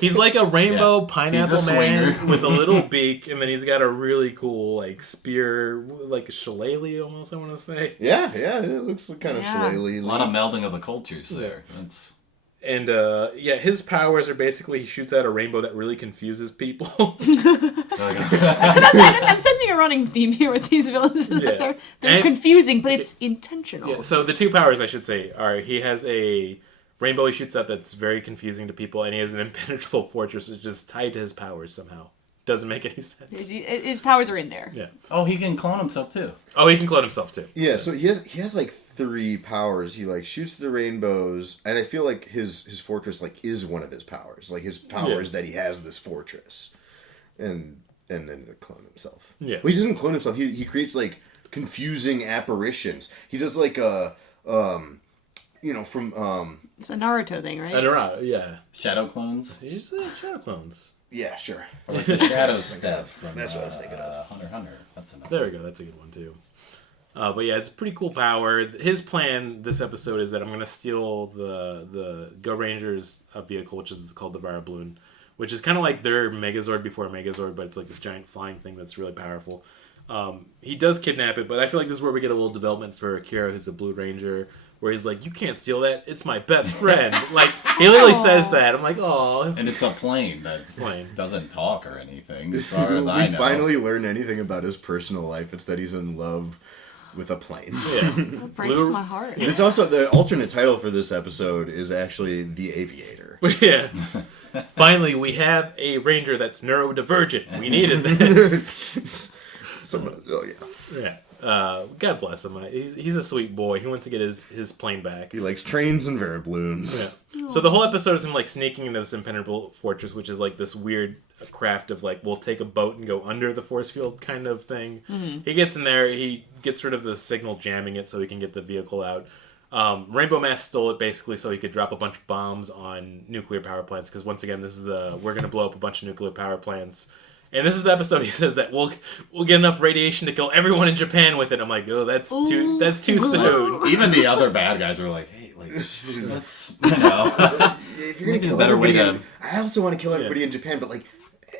He's like a rainbow pineapple He's a man swinger. with a little beak, and then he's got a really cool like spear, like a shillelagh almost. I want to say. Yeah, it looks kind of Yeah. shillelagh. A lot of melding of the cultures there. That's And yeah, his powers are basically he shoots out a rainbow that really confuses people. I'm sensing a running theme here with these villains. Is that Yeah. they're And- confusing, but it's intentional. Yeah, so the two powers I should say are he has a rainbow he shoots out that's very confusing to people, and he has an impenetrable fortress which is tied to his powers somehow. Doesn't make any sense. His powers are in there. Yeah. oh, he can clone himself too. Oh, he can clone himself too. Yeah, so he has like 3 powers. He like shoots the rainbows, and I feel like his fortress like is one of his powers. Like his power is that he has this fortress, and then to clone himself. Yeah. Well, he doesn't clone himself. He creates like confusing apparitions. He does like a from It's a Naruto thing, right? Yeah. Shadow clones. He's shadow clones. yeah, sure. Or like the Shadow Step from That's what I was thinking of. Hunter x Hunter. That's another. There we go. That's a good one too. But yeah, it's a pretty cool power. His plan this episode is that I'm going to steal the Go Rangers vehicle, which is called the Vira Balloon, which is kind of like their Megazord before Megazord, but it's like this giant flying thing that's really powerful. He does kidnap it, but I feel like this is where we get a little development for Akira, who's a Blue Ranger, where he's like, "You can't steal that. It's my best friend." Like he literally says that. I'm like, "Oh." And it's a plane that Plane. doesn't talk or anything, as far as I We know. finally learn anything about his personal life. It's that he's in love with a plane. Yeah. It breaks Blue- my heart. This also, the alternate title for this episode is actually The Aviator. Yeah. Finally, we have a ranger that's neurodivergent. We needed this. Oh yeah. Yeah. God bless him. He's a sweet boy. He wants to get his plane back. He likes trains and Veraballoons. Yeah. So the whole episode is him like sneaking into this impenetrable fortress, which is like this weird craft of like we'll take a boat and go under the force field kind of thing. He gets in there. He gets rid of the signal jamming it so he can get the vehicle out. Rainbow Mask stole it basically so he could drop a bunch of bombs on nuclear power plants because once again this is we're gonna blow up a bunch of nuclear power plants. And this is the episode he says that we'll get enough radiation to kill everyone in Japan with it. I'm like, oh, that's too soon. Even the other bad guys were like, "Hey, like, let's, you know." If you're gonna kill better way everybody, to- I also want to kill everybody in Japan, but like,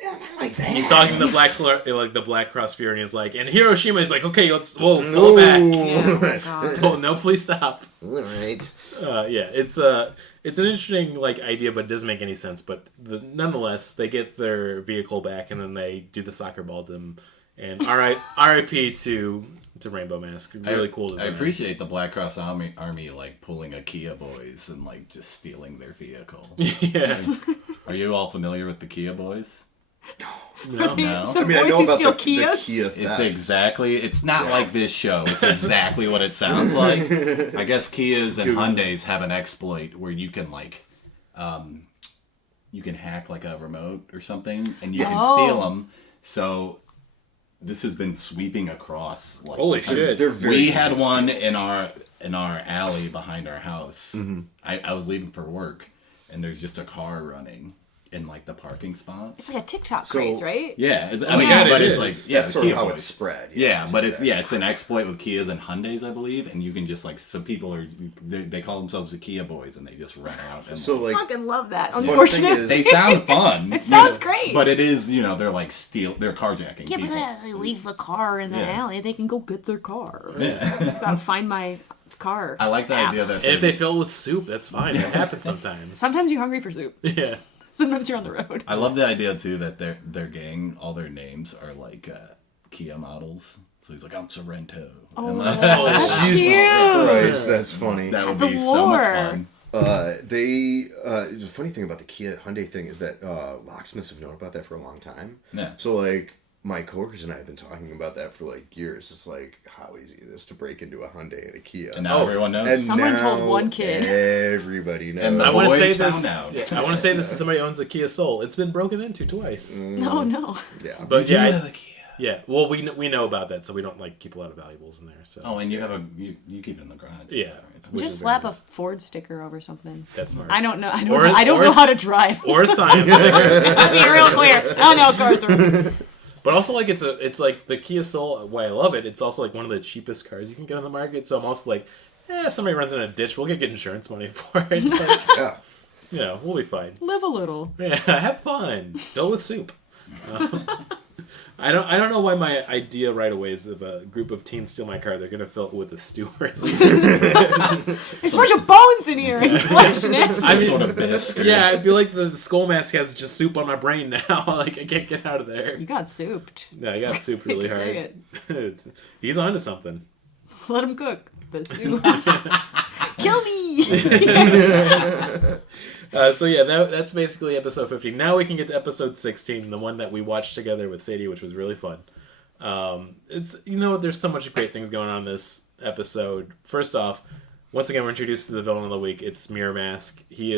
not like that. He's talking to the Black Cross Fury, and he's like, and Hiroshima is like, okay, let's pull it back. Oh my god. Oh, no, please stop. All right. Yeah, it's an interesting like idea, but it doesn't make any sense. But nonetheless, they get their vehicle back, and then they do the soccer ball to them. And R.I.P. to Rainbow Mask. Really cool design. I appreciate the Black Cross Army like pulling a Kia Boys and like just stealing their vehicle. Yeah. Are you all familiar with the Kia Boys? No. No. Some I mean, I boys know who about steal the Kias? Kia It's theft. it's not like this show. It's exactly what it sounds like. I guess Kias and Hyundais have an exploit where you can like, you can hack like a remote or something and you can steal them. So this has been sweeping across. Like, Holy shit. They're very we had one in our alley behind our house. I was leaving for work and there's just a car running in like the parking spots. It's like a TikTok So- craze, right? Yeah, my God, but it it's is. like That's the sort of Kia how Boys. it's spread. Yeah, but it's exactly. it's an exploit with Kias and Hyundais, I believe, and you can just like some people they call themselves the Kia Boys and they just run out. And, So like, Fucking love that. one thing Unfortunate. is, they sound fun. It sounds great. But it is they're like they're carjacking Yeah, people. but they leave the car in the Yeah. alley. They can go get their car. Yeah. Just gotta find my car. I like the app. idea that And if they fill it with soup, that's fine. That happens sometimes. Sometimes you're hungry for soup. Yeah. Sometimes you're on the road. I love the idea too that their gang, all their names are like Kia models. So he's like, I'm Sorrento. Oh, Jesus cute. Christ, that's funny. That would The be so much lore. fun. The funny thing about the Kia Hyundai thing is that locksmiths have known about that for a long time. Yeah. So like my coworkers and I have been talking about that for like years. It's like how easy it is to break into a Hyundai and a Kia. And now everyone knows. And Someone now told one kid. Everybody knows. And the I want to boys say found this. out. Yeah, I want to say this is somebody who owns a Kia Soul. It's been broken into twice. No, no. Yeah. But yeah, the Kia. yeah. Well, we know about that, so we don't like keep a lot of valuables in there. So Oh, and you have you keep it in the garage. Yeah. Which Just is slap very a nice. Ford sticker over something. That's smart. I don't know. I Or- don't or- know how to drive. Or a science sticker. I'll be real clear. I don't know cars are. But also, like, it's like the Kia Soul. Why I love it. It's also like one of the cheapest cars you can get on the market. So I'm also like, if somebody runs in a ditch, we'll get insurance money for it. Like, Yeah. you know, we'll be fine. Live a little. Yeah, have fun. Fill with soup. I don't know why my idea right away is if a group of teens steal my car, they're gonna fill it with the stewards. There's a bunch of bones in here and flesh, Nick. Some sort of bisque. Yeah, I feel like the skull mask has just soup on my brain now. Like I can't get out of there. You got souped. No, I got soup Hate really to say hard. He's onto something. Let him cook the soup. Kill me. So yeah, that's basically episode 15. Now we can get to episode 16, the one that we watched together with Sadie, which was really fun. It's there's so much great things going on in this episode. First off, once again we're introduced to the villain of the week. It's Mirror Mask. He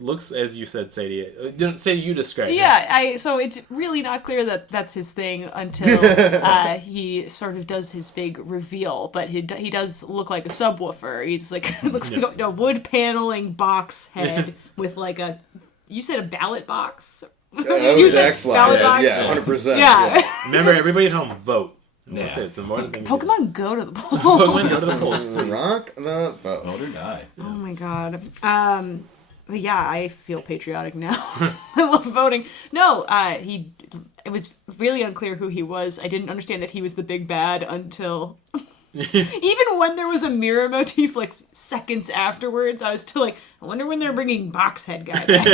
looks as you said, Sadie. Sadie, you described him. Yeah, so it's really not clear that that's his thing until he sort of does his big reveal. But he does look like a subwoofer. He's like looks like a wood paneling box head with like you said a ballot box. That You was said Zach's line. ballot box? Yeah, 100%. Yeah. Remember, everybody at home, vote. Yeah. That's it. It's the important thing. Pokemon go to the polls. Pokemon go to the polls. Rock the vote. Vote or die. Oh my god. But yeah, I feel patriotic now. I love voting. No, it was really unclear who he was. I didn't understand that he was the big bad until even when there was a mirror motif like seconds afterwards, I was still like, I wonder when they're bringing Boxhead guy back.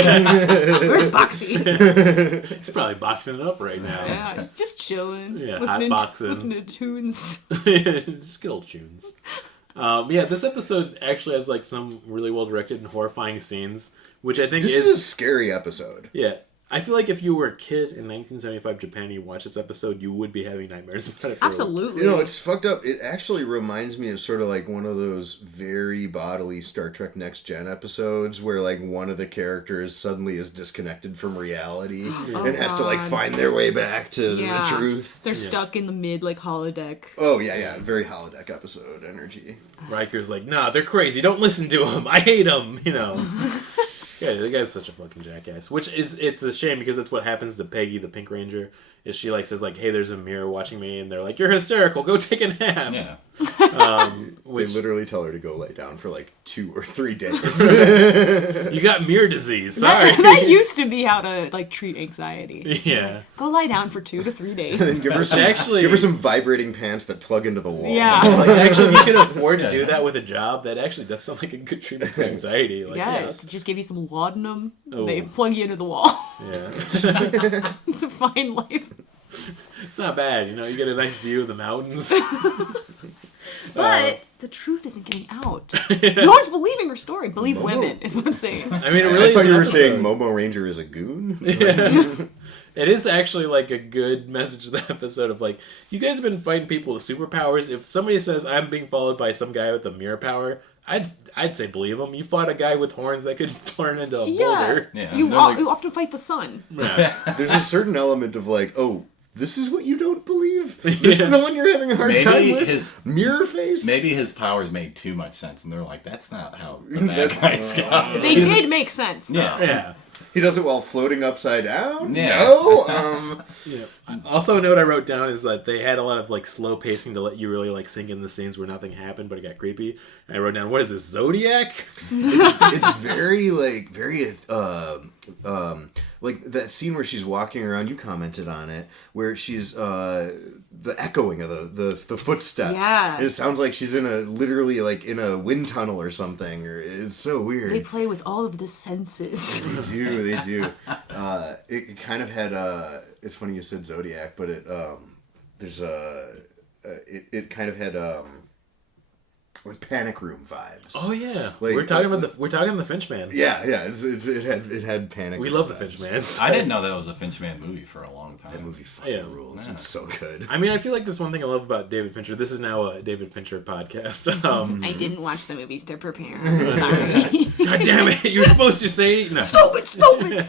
Where's Boxy? He's probably boxing it up right now. Yeah, just chilling. Yeah, listening, hotboxing. listening to tunes. Just good old tunes. Yeah, this episode actually has like some really well directed and horrifying scenes, which I think This is a scary episode. yeah. I feel like if you were a kid in 1975 Japan and you watch this episode, you would be having nightmares about it. Absolutely. It's fucked up. It actually reminds me of sort of like one of those very bodily Star Trek Next Gen episodes where like one of the characters suddenly is disconnected from reality and has to like God. find their way back to the truth. They're stuck in the mid like holodeck. Oh yeah, very holodeck episode energy. Riker's like, nah, they're crazy. Don't listen to him. I hate them. Yeah, the guy's such a fucking jackass. It's a shame because that's what happens to Peggy, the Pink Ranger. Is she like says like, hey, there's a mirror watching me, and they're like, you're hysterical. Go take a nap. Yeah. They literally tell her to go lay down for like 2 or 3 days. You got mirror disease. Sorry. That used to be how to like treat anxiety. Yeah. Go lie down for 2 to 3 days. And give her some vibrating pants that plug into the wall. Yeah. Like, actually, if you could afford to do that with a job, that actually does sound like a good treatment for anxiety. Like, Yeah, to just give you some laudanum. Oh. They plug you into the wall. yeah. It's a fine life. It's not bad. You get a nice view of the mountains. But the truth isn't getting out. No one's believing her story. Believe women is what I'm saying. I mean, it really I thought is you an were saying episode. Momo Ranger is a goon. It is actually like a good message to the episode of like, you guys have been fighting people with superpowers. If somebody says I'm being followed by some guy with a mirror power, I'd say believe him. You fought a guy with horns that could turn into a boulder. Yeah. You They're like- often fight the sun. Yeah. There's a certain element of like, oh, this is what you don't believe? This is the one you're having a hard time Maybe with? his Mirror face? maybe his powers made too much sense, and they're like, that's not how the bad guys go. They did make sense. Though. Yeah. Yeah. He does it while floating upside down? Yeah. No? Yeah. Also, a note I wrote down is that they had a lot of like slow pacing to let you really like sink in the scenes where nothing happened, but it got creepy. And I wrote down, what is this, Zodiac? It's very, like, like that scene where she's walking around, you commented on it, where she's, the echoing of the footsteps. Yeah. It sounds like she's literally, like, in a wind tunnel or something, or it's so weird. They play with all of the senses. They do. It kind of had, it's funny you said Zodiac, but there's it kind of had like Panic Room vibes. Oh yeah, Like, we're talking about the Finchman. Yeah, it had Panic. We Room love the vibes. Finchman. I didn't know that was a Finchman movie for a long time. That movie fucking rules. Yeah. It's so good. I mean, I feel like this one thing I love about David Fincher. This is now a David Fincher podcast. I didn't watch the movies to prepare. Sorry. God damn it! You're supposed to say no. Stupid.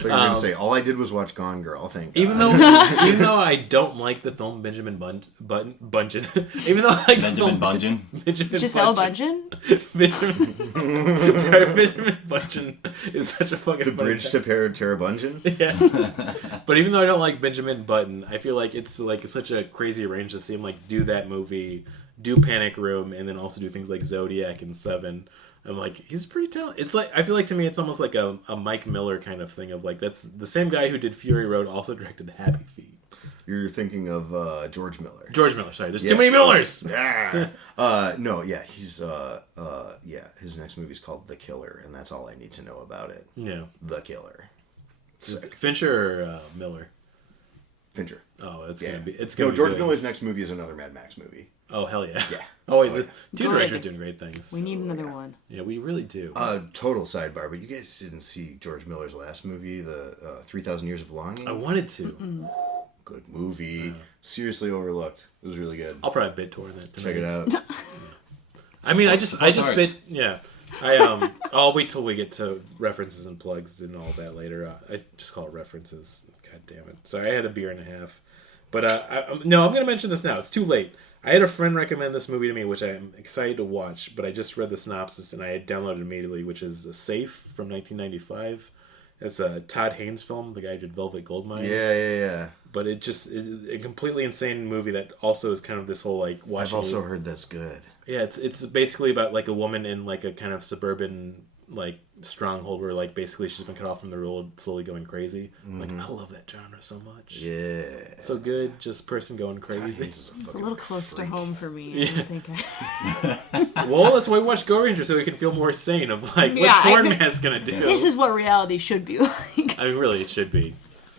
They're gonna say all I did was watch Gone Girl. Thank God. Even though I don't like the film Benjamin Bunchen, even though I like the film Benjamin Bunchen. Benjamin Giselle Bunchen. Bunchen? Sorry, Benjamin Bunchen is such a fucking the funny bridge to Terabungeon. Yeah. But even though I don't like Benjamin Button, I feel like it's like such a crazy range to see him like do that movie, do Panic Room, and then also do things like Zodiac and Seven. I'm like, he's pretty talented. It's like, I feel like to me it's almost like a Mike Miller kind of thing of like, that's the same guy who did Fury Road also directed Happy Feet. You're thinking of George Miller. George Miller, sorry. There's too many Millers! No, yeah, he's his next movie's called The Killer, and that's all I need to know about it. Yeah. The Killer. Sick. Fincher or Miller? Fincher. Oh, it's Yeah. gonna be. It's gonna. No, be George good. Miller's next movie is another Mad Max movie. Oh hell yeah! Yeah. Oh wait, Oh, the yeah. two Good. directors doing great things. We need another one. Yeah, we really do. Total sidebar, but you guys didn't see George Miller's last movie, the 3,000 Years of Longing? I wanted to. Good movie. Seriously overlooked. It was really good. I'll probably BitTorrent that tonight. Check it out. I mean, I just arts. bit. Yeah. I'll wait till we get to references and plugs and all that later. I just call it references. God damn it! Sorry, I had a beer and a half. But I'm going to mention this now. It's too late. I had a friend recommend this movie to me, which I am excited to watch, but I just read the synopsis and I had downloaded it immediately, which is Safe from 1995. It's a Todd Haynes film, the guy who did Velvet Goldmine. Yeah. But it's a completely insane movie that also is kind of this whole like watching. I've also heard that's good. Yeah, it's basically about like a woman in like a kind of suburban like stronghold where like basically she's been cut off from the world, slowly going crazy. Like I love that genre so much. Yeah. So good, just person going crazy. It's a little close to home for me. I don't think Well, that's why we watch Gorenger so we can feel more sane of like what's Hornman's gonna do. This is what reality should be like. I mean, really, it should be.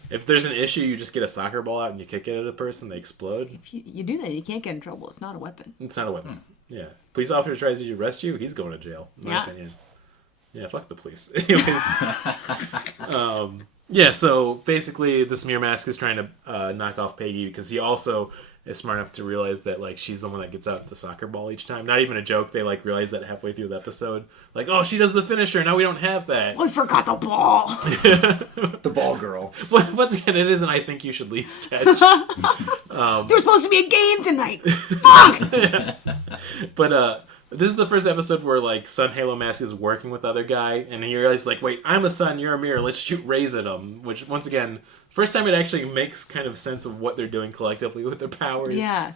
If there's an issue, you just get a soccer ball out and you kick it at a person, they explode. If you do that, you can't get in trouble. It's not a weapon. It's not a weapon. Yeah. Police officer tries to arrest you, he's going to jail, in my opinion. Yeah, fuck the police. Anyways. Yeah, so basically this Mirror Mask is trying to knock off Peggy because he also is smart enough to realize that like she's the one that gets out the soccer ball each time. Not even a joke. They like realize that halfway through the episode. Like, oh, she does the finisher. Now we don't have that. I forgot the ball. The ball girl. But once again, it is an I think you should leave sketch. There's supposed to be a game tonight. Fuck. But this is the first episode where like Sun Halo Mask is working with the other guy, and he realizes like, wait, I'm a sun, you're a mirror. Let's shoot rays at him. Which once again, first time it actually makes kind of sense of what they're doing collectively with their powers. Yeah.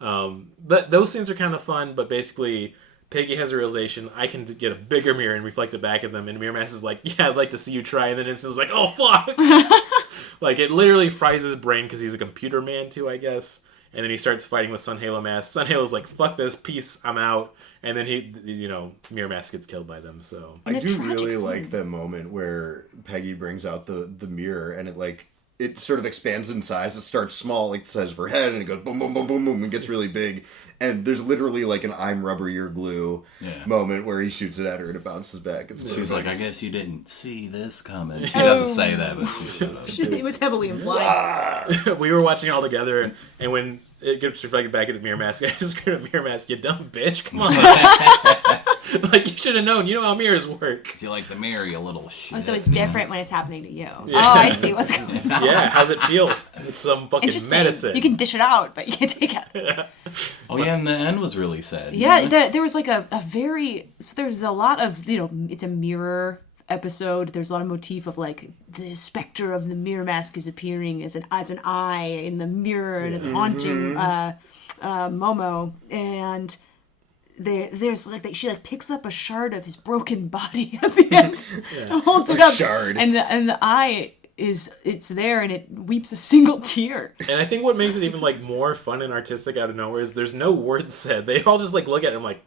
But those scenes are kind of fun. But basically, Peggy has a realization: I can get a bigger mirror and reflect it back at them. And Mirror Mask is like, yeah, I'd like to see you try. And then it's like, oh fuck! Like it literally fries his brain because he's a computer man too, I guess. And then he starts fighting with Sun Halo Mask. Sun Halo's like, fuck this, peace, I'm out. And then Mirror Mask gets killed by them, so. I do really like that moment where Peggy brings out the mirror and it sort of expands in size. It starts small, like the size of her head, and it goes boom, boom, boom, boom, boom, and gets really big. And there's literally like an I'm rubber, you're glue moment where he shoots it at her and it bounces back. She's like, I guess you didn't see this coming. She doesn't say that, but she should. It was heavily implied. We were watching it all together, and when it gets reflected back into Mirror Mask, I just screamed at Mirror Mask, you dumb bitch, come on. Like, you should have known. You know how mirrors work. Do you like the mirror, you little shit? Oh, so it's different when it's happening to you. Yeah. Oh, I see what's going on. Yeah, how's it feel? It's some fucking Interesting. medicine. You can dish it out, but you can't take it. Oh, yeah, and the end was really sad. Yeah, there was like a very... So there's a lot of, it's a mirror episode. There's a lot of motif of like the specter of the Mirror Mask is appearing as an eye in the mirror, and it's haunting Momo. And there's like she like picks up a shard of his broken body at the end and holds it up. Shard. And the eye it's there and it weeps a single tear. And I think what makes it even like more fun and artistic out of nowhere is there's no words said. They all just like look at it and I'm like,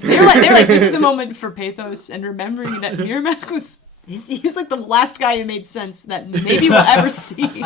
They're like, this is a moment for pathos and remembering that Mirror Mask he was like the last guy who made sense that maybe we'll ever see.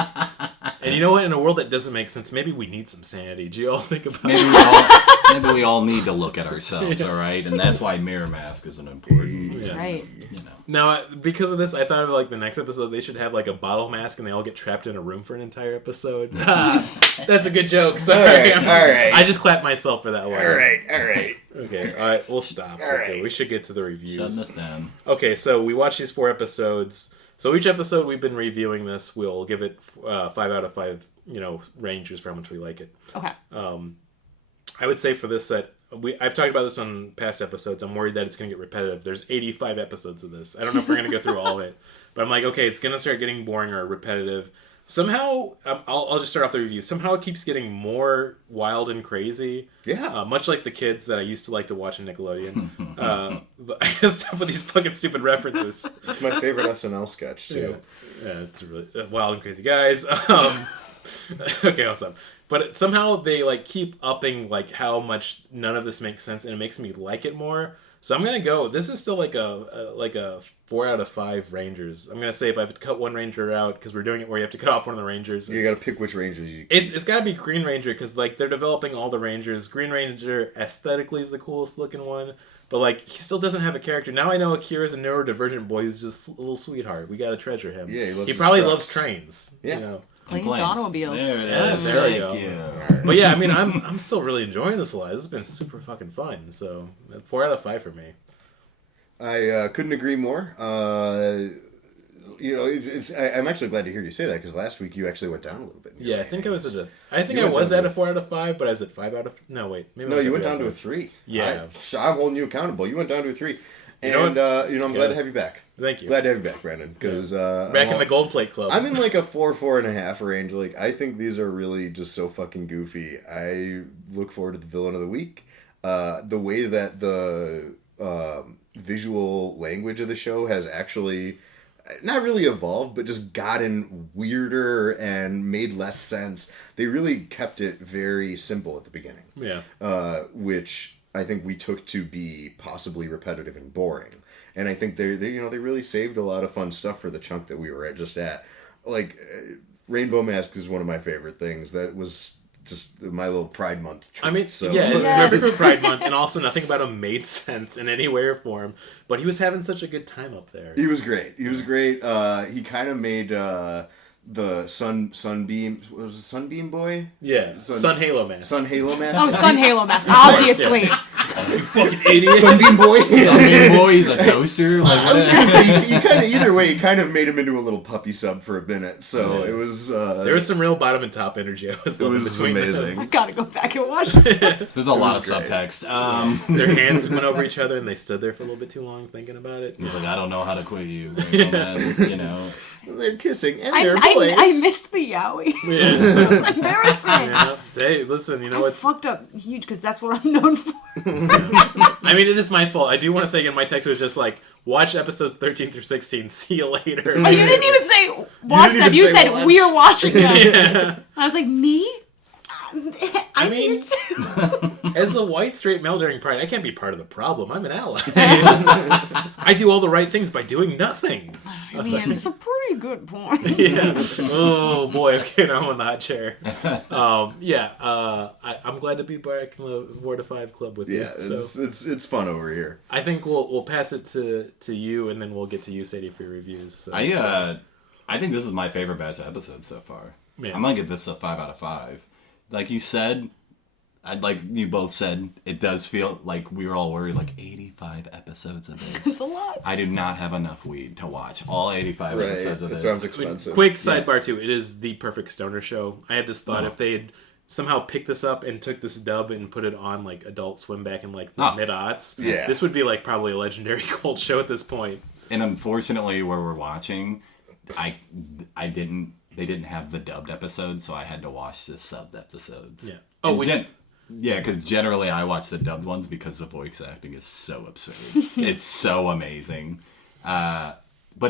And you know what? In a world that doesn't make sense, maybe we need some sanity. Do you all think about Maybe we all need to look at ourselves, all right? And that's why Mirror Mask is an important. That's right. You know. Now, because of this, I thought of like the next episode, they should have like a bottle mask and they all get trapped in a room for an entire episode. That's a good joke. Sorry. All right. I just clapped myself for that one. All right. Okay, all right, we'll stop. All Okay, right. we should get to the reviews. Shutting this down. Okay, so we watched these 4 episodes. So each episode we've been reviewing this, we'll give it 5 out of 5, ranges for how much we like it. Okay. I would say for this set, I've talked about this on past episodes. I'm worried that it's going to get repetitive. There's 85 episodes of this. I don't know if we're going to go through all of it. But I'm like, okay, it's going to start getting boring or repetitive. Somehow, I'll just start off the review. Somehow it keeps getting more wild and crazy. Yeah. Much like the kids that I used to like to watch on Nickelodeon. But I gotta stop with these fucking stupid references. It's my favorite SNL sketch, too. Yeah, it's really wild and crazy guys. Okay, I'll stop. But somehow they like keep upping like how much none of this makes sense, and it makes me like it more. So I'm gonna go. This is still like a 4 out of 5 Rangers. I'm gonna say if I have to cut one Ranger out because we're doing it where you have to cut off one of the Rangers. You gotta pick which Rangers you... It's gotta be Green Ranger because like they're developing all the Rangers. Green Ranger aesthetically is the coolest looking one, but like he still doesn't have a character. Now I know Akira's a neurodivergent boy who's just a little sweetheart. We gotta treasure him. Yeah, he probably his loves trucks. trains. Yeah. Planes, automobiles. There it Yeah, is. there we Thank go. you. But yeah, I mean, I'm still really enjoying this a lot. This has been super fucking fun. So 4 out of 5 for me. I couldn't agree more. I'm actually glad to hear you say that because last week you actually went down a little bit. Yeah, I think I was at a 4 out of 5, but I was at 5 out of... No, wait. Maybe No, you went down to a 3. Yeah. I'm holding you accountable. You went down to a 3. And, You know I'm glad to have you back. Thank you. Glad to have you back, Brandon. Because Back in the Gold Plate Club. I'm in like a 4.5 range. Like, I think these are really just so fucking goofy. I look forward to the villain of the week. The way that the visual language of the show has actually not really evolved, but just gotten weirder and made less sense. They really kept it very simple at the beginning. Yeah. Which I think we took to be possibly repetitive and boring. And I think they really saved a lot of fun stuff for the chunk that we were just at. Like, Rainbow Mask is one of my favorite things. That was just my little Pride Month treat. I mean, so. yeah, perfect for Pride Month, and also nothing about him made sense in any way or form. But he was having such a good time up there. He was great. He kind of made the Sunbeam. What was it, Sunbeam Boy? Yeah, Sun Halo Mask. Sun Halo Mask. Oh, Sun Halo Mask, obviously. You fucking idiot. Sunbeam Boy. Sunbeam Boy, he's a toaster. Like, I was gonna say, you kind of either way, you kind of made him into a little puppy sub for a minute. So it was. There was some real bottom and top energy. I was loving between them. amazing. I gotta go back and watch this. There's a lot of great. subtext. Their hands went over each other and they stood there for a little bit too long thinking about it. He's like, I don't know how to quit you. You know. They're kissing and they're boys. I missed the yaoi. Yeah. It's embarrassing. Yeah. Hey, listen, you know I what's... fucked up huge because that's what I'm known for. I mean, it is my fault. I do want to say again, my text was just like, watch episodes 13 through 16. See you later. Oh, you didn't even say watch didn't them. even You say said watch. we're watching them. Yeah. I was like, me? I mean, here too. as a white straight male during Pride, I can't be part of the problem. I'm an ally. I do all the right things by doing nothing. I mean, it's a pretty good point. Yeah. Oh boy. Okay, now I'm on the hot chair. I'm glad to be back in the 4 to 5 club with Yeah, you. So it's fun over here. I think we'll pass it to you, and then we'll get to you, Sadie, for your reviews. So, I think this is my favorite batch of episodes so far. Yeah. I'm gonna give this a 5 out of 5. Like you said, like you both said, it does feel like we were all worried. Like 85 episodes of this. It's a lot. I do not have enough weed to watch all 85 Right. episodes of It this. sounds expensive. Quick sidebar too. It is the perfect stoner show. I had this thought if they had somehow picked this up and took this dub and put it on like Adult Swim back in like the mid-aughts, Yeah. this would be like probably a legendary cult show at this point. And unfortunately, where we're watching, they didn't have the dubbed episodes, so I had to watch the subbed episodes. Yeah. Oh, because generally I watch the dubbed ones because the voice acting is so absurd. It's so amazing. But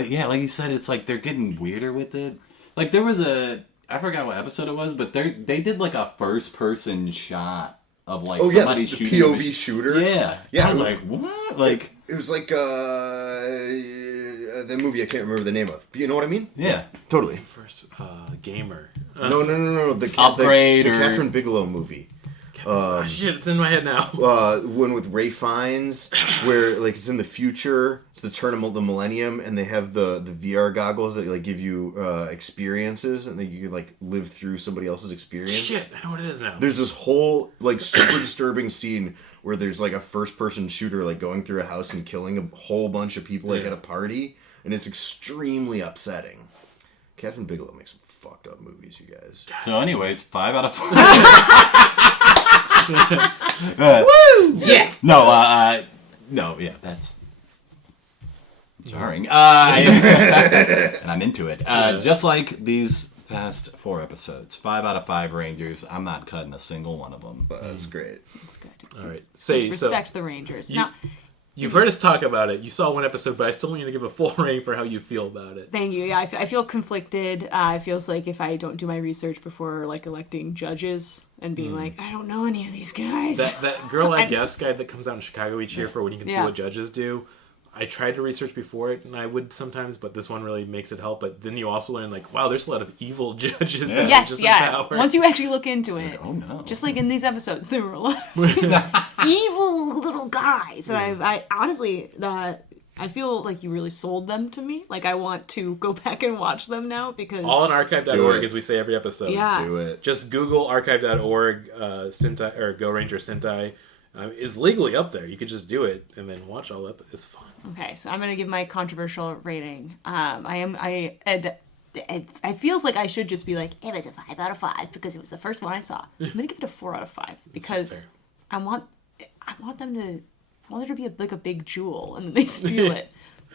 yeah, like you said, it's like they're getting weirder with it. Like there was I forgot what episode it was, but they did like a first person shot of like somebody the shooting. POV shooter. Yeah. Yeah, I was it like, what? Like it was like that movie I can't remember the name of. But you know what I mean? Yeah. Totally. First, gamer. No. The Upgrade the or... Catherine Bigelow movie. Shit, it's in my head now. One with Ray Fiennes, where like it's in the future. It's the turn of the millennium, and they have the VR goggles that like give you experiences, and then you can like live through somebody else's experience. Shit, I know what it is now. There's this whole like super disturbing scene where there's like a first-person shooter like going through a house and killing a whole bunch of people like at a party, and it's extremely upsetting. Catherine Bigelow makes some fucked up movies, you guys. So anyways, 5 out of 5. Woo! Yeah! No, yeah, that's... Jarring. And I'm into it. Just like these past 4 episodes. 5 out of 5 Rangers. I'm not cutting a single one of them. But that's great. It's good. All right. Respect the Rangers. Now, you've heard us talk about it. You saw one episode, but I still want you to give a full rating for how you feel about it. thank you. Yeah, I feel conflicted. It feels like if I don't do my research before like electing judges and being like, I don't know any of these guys. That Girl I Guess guide that comes out in Chicago each year for when you can see Yeah. what judges do. I tried to research before it, and I would sometimes, but this one really makes it help. But then you also learn, like, wow, there's a lot of evil judges. Yeah. Yes, just yeah. power. Once you actually look into it, Oh no. just like in these episodes, there were a lot of evil little guys, and I honestly, I feel like you really sold them to me. Like I want to go back and watch them now because All on archive.org, as we say every episode. Yeah. Do it. Just Google archive.org, Sentai, or Go Ranger Sentai. Is legally up there. You could just do it and then watch all of it. It's fun. Okay, so I'm gonna give my controversial rating. It feels like I should just be like, it was a 5 out of 5 because it was the first one I saw. I'm gonna give it a 4 out of 5 because I want there to be like a big jewel and then they steal it.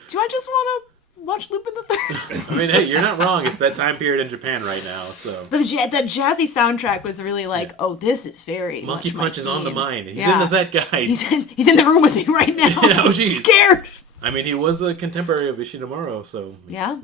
Do I just want to watch Lupin the Third? I mean, hey, you're not wrong. It's that time period in Japan right now, so. The jazzy soundtrack was really like, oh, this is very Monkey much Punch my is on the scene. mind. He's Yeah. in the Zet guide. He's in the room with me right now. Yeah, oh, I'm geez. scared. I mean, he was a contemporary of Ishinomuro, so. Yeah.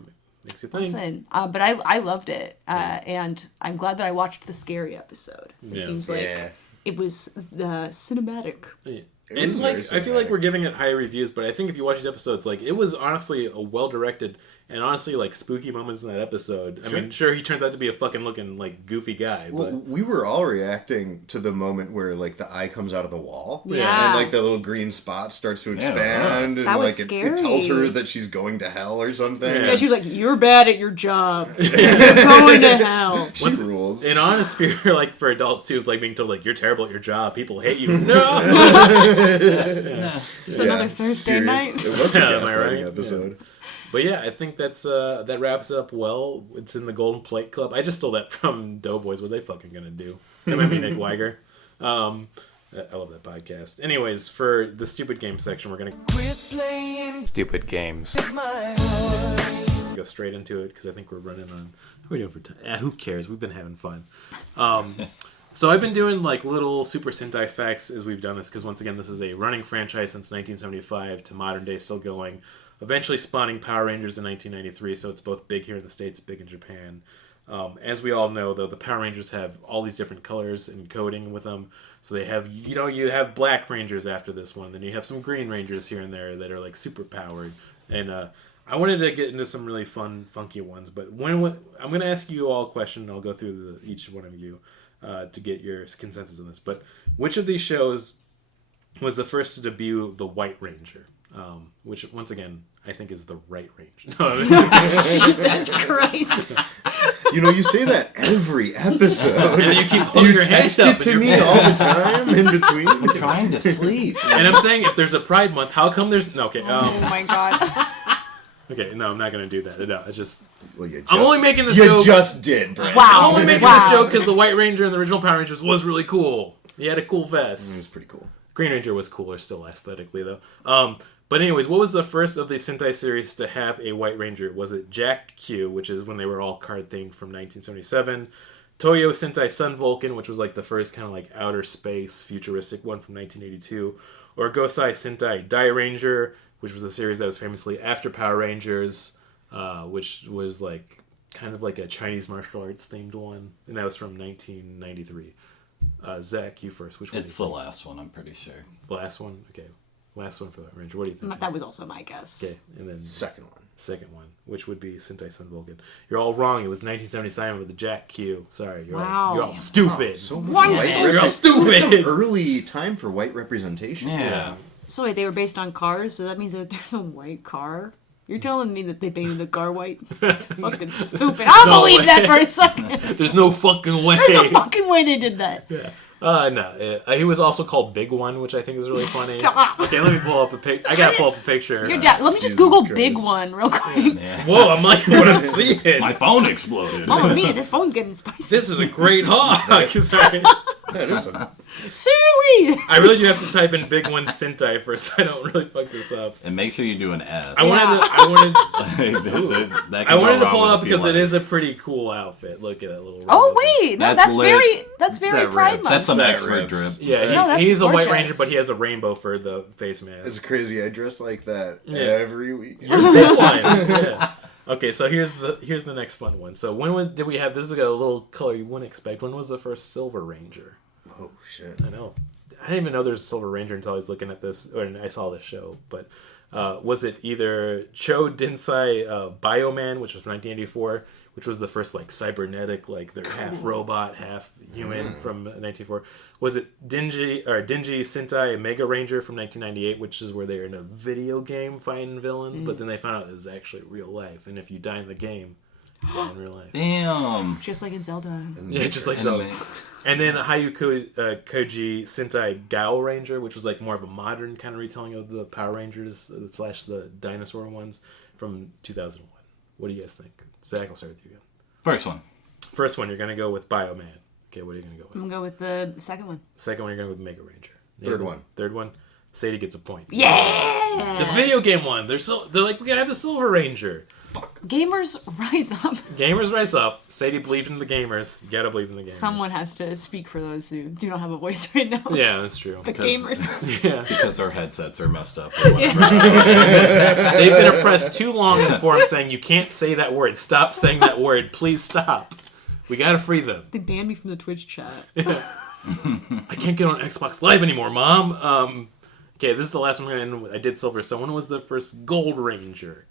Makes you think. Listen, but I loved it, and I'm glad that I watched the scary episode. It Yeah. seems like it was the cinematic. Yeah. It And was like, very I feel like cinematic. we're giving it high reviews, but I think if you watch these episodes, like it was honestly a well-directed and honestly like spooky moments in that episode. I mean, sure, he turns out to be a fucking looking like goofy guy, Well, but we were all reacting to the moment where like the eye comes out of the wall, Yeah. and like the little green spot starts to expand, and That was like it tells scary. her that she's going to hell or something. Yeah. Yeah, she was like, "You're bad at your job. You're going to hell." She rules. in honest fear, like for adults too, like being told like you're terrible at your job, people hate you. No. Just another Thursday night. It was a Am I gaslighting right? episode. But yeah, I think that wraps it up well. It's in the Golden Plate Club. I just stole that from Doughboys. What are they fucking gonna do? That might be Nick Weiger. I love that podcast. Anyways, for the stupid game section, we're gonna Quit playing Stupid games. my heart. go straight into it because I think we're running on. What are we doing for time? Who cares? We've been having fun. So I've been doing like little Super Sentai facts as we've done this because once again, this is a running franchise since 1975 to modern day, still going. Eventually spawning Power Rangers in 1993, so it's both big here in the States, big in Japan. As we all know, though, the Power Rangers have all these different colors and coding with them. So they have, you have Black Rangers after this one, then you have some Green Rangers here and there that are like super powered. And I wanted to get into some really fun, funky ones, but I'm going to ask you all a question, and I'll go through each one of you to get your consensus on this. But which of these shows was the first to debut the White Ranger? Which, once again, I think is the right range. No, Jesus Christ. You know, you say that every episode. and then you keep holding your hands Text up. it in to your me pants. all the time in between. Trying to sleep. And I'm saying, if there's a Pride Month, how come there's... No, okay. Oh my god. Okay, no, I'm not going to do that. No, it's just... Well, you I'm only making this you joke... just did, Brad. Wow. I'm only making Wow. this joke because the White Ranger in the original Power Rangers was really cool. He had a cool It vest. was pretty cool. Green Ranger was cooler still aesthetically, though. But anyways, what was the first of the Sentai series to have a White Ranger? Was it Jack Q, which is when they were all card-themed from 1977, Toyo Sentai Sun Vulcan, which was like the first kind of like outer space futuristic one from 1982, or Gosai Sentai Dai Ranger, which was a series that was famously after Power Rangers, which was like kind of like a Chinese martial arts themed one, and that was from 1993. Zach, you first. Which one? It's the last one, I'm pretty sure. The last one? Okay. Last one for that Ranger. What do you think? That was also my guess. Okay, and then Second one. second one, which would be Sentai Sun Vulcan. You're all wrong. It was 1977 with the Jack Q. Sorry, you're all stupid. So much Why white so You're all Some stupid. early time for white representation. Yeah. So wait, they were based on cars, so that means that there's a white car? You're telling me that they painted the car white? That's fucking stupid. I don't believe that for a second. There's no fucking way. There's no fucking way they did that. Yeah. No. He was also called Big One, which I think is really funny. Stop. Okay, let me pull up a picture. I gotta pull up a picture. Your dad. Let me just Jesus Google Christ. Big One real quick. Yeah. Whoa, I'm liking what I'm seeing. My phone exploded. Mamma mia, this phone's getting spicy. This is a great hawk. Sorry. That is a... Suey! I really do have to type in Big One Sentai first so I don't really fuck this up. And make sure you do an S. I wanted That I can go wanted to wrong pull it with up a few because it is a letters. pretty cool outfit. Look at that little Oh rainbow. wait, no, That's that's lit. very That Pride rips. Month. That's some That expert rips. drip. Yeah, No, that's he's a white gorgeous. ranger, but he has a rainbow for the face mask. It's crazy. I dress like that Yeah. every week. You're a big one. Yeah. Okay, so here's the next fun one. So did we have this? Is a little color you wouldn't expect. When was the first Silver Ranger? Oh shit. I know. I didn't even know there's a Silver Ranger until I was looking at this, or I saw this show. But was it either Cho Dinsai Bioman, which was from 1984, which was the first like cybernetic, like they're half robot, half human from 1984? Was it Dingy Sentai Mega Ranger from 1998, which is where they're in a video game fighting villains, but then they found out it was actually real life, and if you die in the game, you die in real life. Damn. Just like in Zelda. Yeah, just like And so. then- And then Koji Sentai Gao Ranger, which was like more of a modern kind of retelling of the Power Rangers / the dinosaur ones from 2001. What do you guys think? Zach, I'll start with you again. First one. First one, you're going to go with Bioman. Okay, what are you going to go with? I'm gonna go with the second one. Second one, you're going to go with Mega Ranger. Third one. Third one, Sadie gets a point. Yeah! The video game one. They're like, we got to have the Silver Ranger. Gamers rise up. Gamers rise up. Sadie believed in the gamers. You got to believe in the gamers. Someone has to speak for those who do not have a voice right now. Yeah, that's true. The gamers. Yeah. Because their headsets are messed up. Or whatever. They've been oppressed too long in the forum saying, you can't say that word. Stop saying that word. Please stop. We gotta free them. They banned me from the Twitch chat. I can't get on Xbox Live anymore, Mom. Okay, this is the last one we're gonna end with. I did silver. So when was the first Gold Ranger?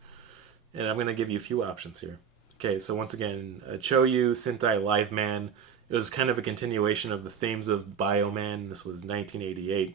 And I'm gonna give you a few options here. Okay, so once again, Choyu Sentai Live Man. It was kind of a continuation of the themes of Bioman. This was 1988.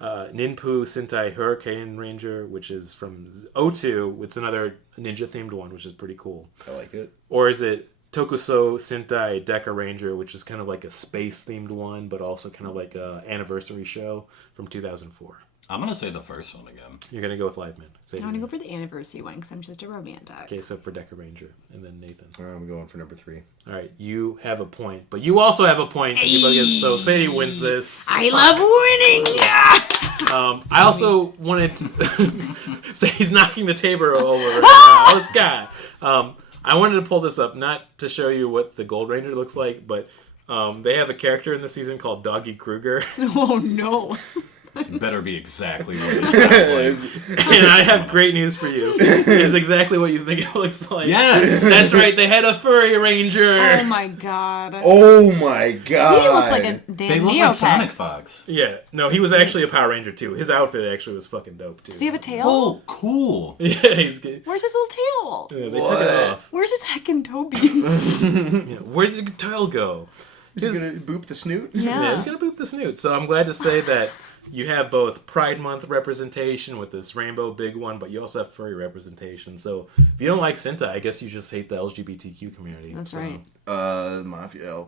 Ninpu Sentai Hurricane Ranger, which is from 02. It's another ninja-themed one, which is pretty cool. I like it. Or is it Tokuso Sentai Deca Ranger, which is kind of like a space-themed one, but also kind of like a anniversary show from 2004. I'm going to say the first one again. You're going to go with Live Man. I want to go for the anniversary one because I'm just a romantic. Okay, so for Deca Ranger. And then Nathan. I'm going for number 3. All right, you have a point, but you also have a point. So Sadie wins this. I love winning! Yeah! I also wanted to say he's knocking the table over right now. This guy. I wanted to pull this up, not to show you what the Gold Ranger looks like, but they have a character in the season called Doggy Kruger. Oh no. This better be exactly what it sounds like. And I have great news for you. It's exactly what you think it looks like. Yes! That's right, they had a furry ranger. Oh my god. Oh my god! He looks like a damn They look Neopet. like Sonic Fox. Yeah, no, he was actually a Power Ranger too. His outfit actually was fucking dope too. Does he have a tail? Oh, cool. Yeah, he's good. Where's his little tail? Yeah, they took it off. Where's his heckin' toe beans? Yeah, where did the tail go? Is he gonna boop the snoot? Yeah, he's gonna boop the snoot. So I'm glad to say that you have both Pride Month representation with this rainbow big one, but you also have furry representation. So if you don't like Sentai, I guess you just hate the LGBTQ community. That's right. Mafia,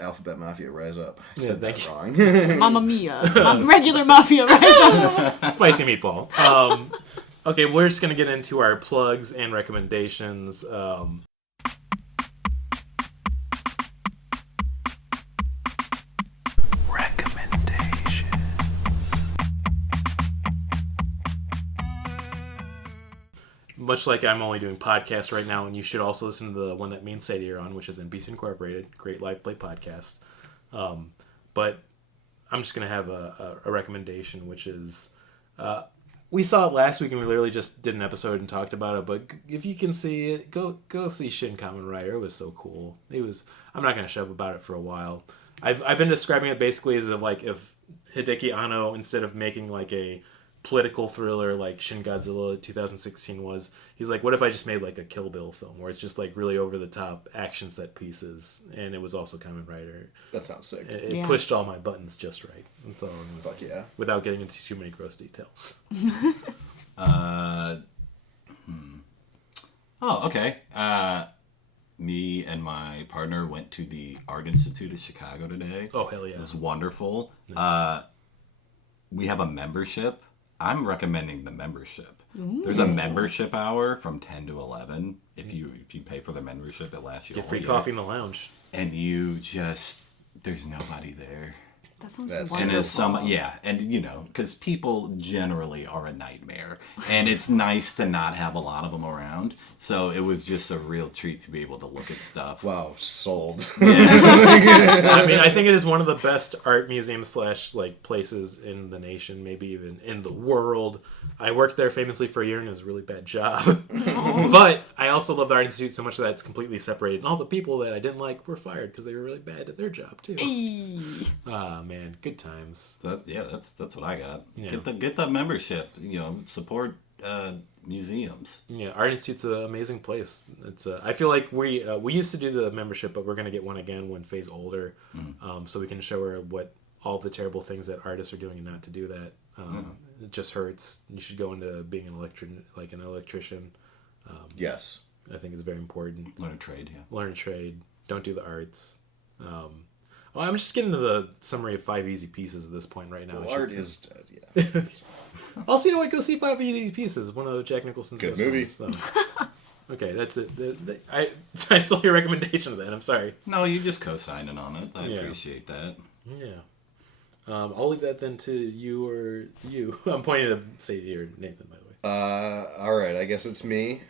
Alphabet Mafia, rise up. I Yeah, said thank that you. wrong. Mamma mia. Regular mafia rise up. Spicy meatball. Okay, we're just gonna get into our plugs and recommendations. Much like I'm only doing podcasts right now, and you should also listen to the one that me and Sadie are on, which is NBC Incorporated, great live play podcast. But I'm just going to have a recommendation, which is, we saw it last week and we literally just did an episode and talked about it, but if you can see it, go see Shin Kamen Rider. It was so cool. I'm not going to shove about it for a while. I've been describing it basically as if Hideki Anno, instead of making like a political thriller like Shin Godzilla 2016 was. He's like, what if I just made like a Kill Bill film where it's just like really over the top action set pieces, and it was also Kamen Rider. That sounds sick. It pushed all my buttons just right. That's all I'm gonna say. Yeah. Without getting into too many gross details. Oh, okay. Me and my partner went to the Art Institute of Chicago today. Oh, hell yeah. It was wonderful. We have a membership. I'm recommending the membership. Ooh. There's a membership hour from 10 to 11. If you pay for the membership, it lasts you Get all free year. coffee in the lounge. And you just, there's nobody there. That sounds wonderful. And it's and you know, because people generally are a nightmare, and it's nice to not have a lot of them around. So it was just a real treat to be able to look at stuff. Wow, sold. I mean, I think it is one of the best art museums / like places in the nation, maybe even in the world. I worked there famously for a year, and it was a really bad job. But I also love the Art Institute so much that it's completely separated. And all the people that I didn't like were fired because they were really bad at their job too. Man, good times. So that's what I got. Yeah. Get the membership. You know, support museums. Yeah, Art Institute's an amazing place. It's I feel like we used to do the membership, but we're gonna get one again when Faye's older, so we can show her what all the terrible things that artists are doing and not to do that. It just hurts. You should go into being an electrician. Yes, I think it's very important. Learn a trade. Yeah. Learn a trade. Don't do the arts. Well, I'm just getting to the summary of 5 easy pieces at this point right now. Well, art is dead, yeah. Also, you know what? Go see 5 Easy Pieces. One of Jack Nicholson's good best movie. films, so. Okay, that's it. I stole your recommendation of that. I'm sorry. No, you just co-signing on it. I appreciate that. Yeah. I'll leave that then to you or you. I'm pointing to Sadie or Nathan, by the way. All right, I guess it's me.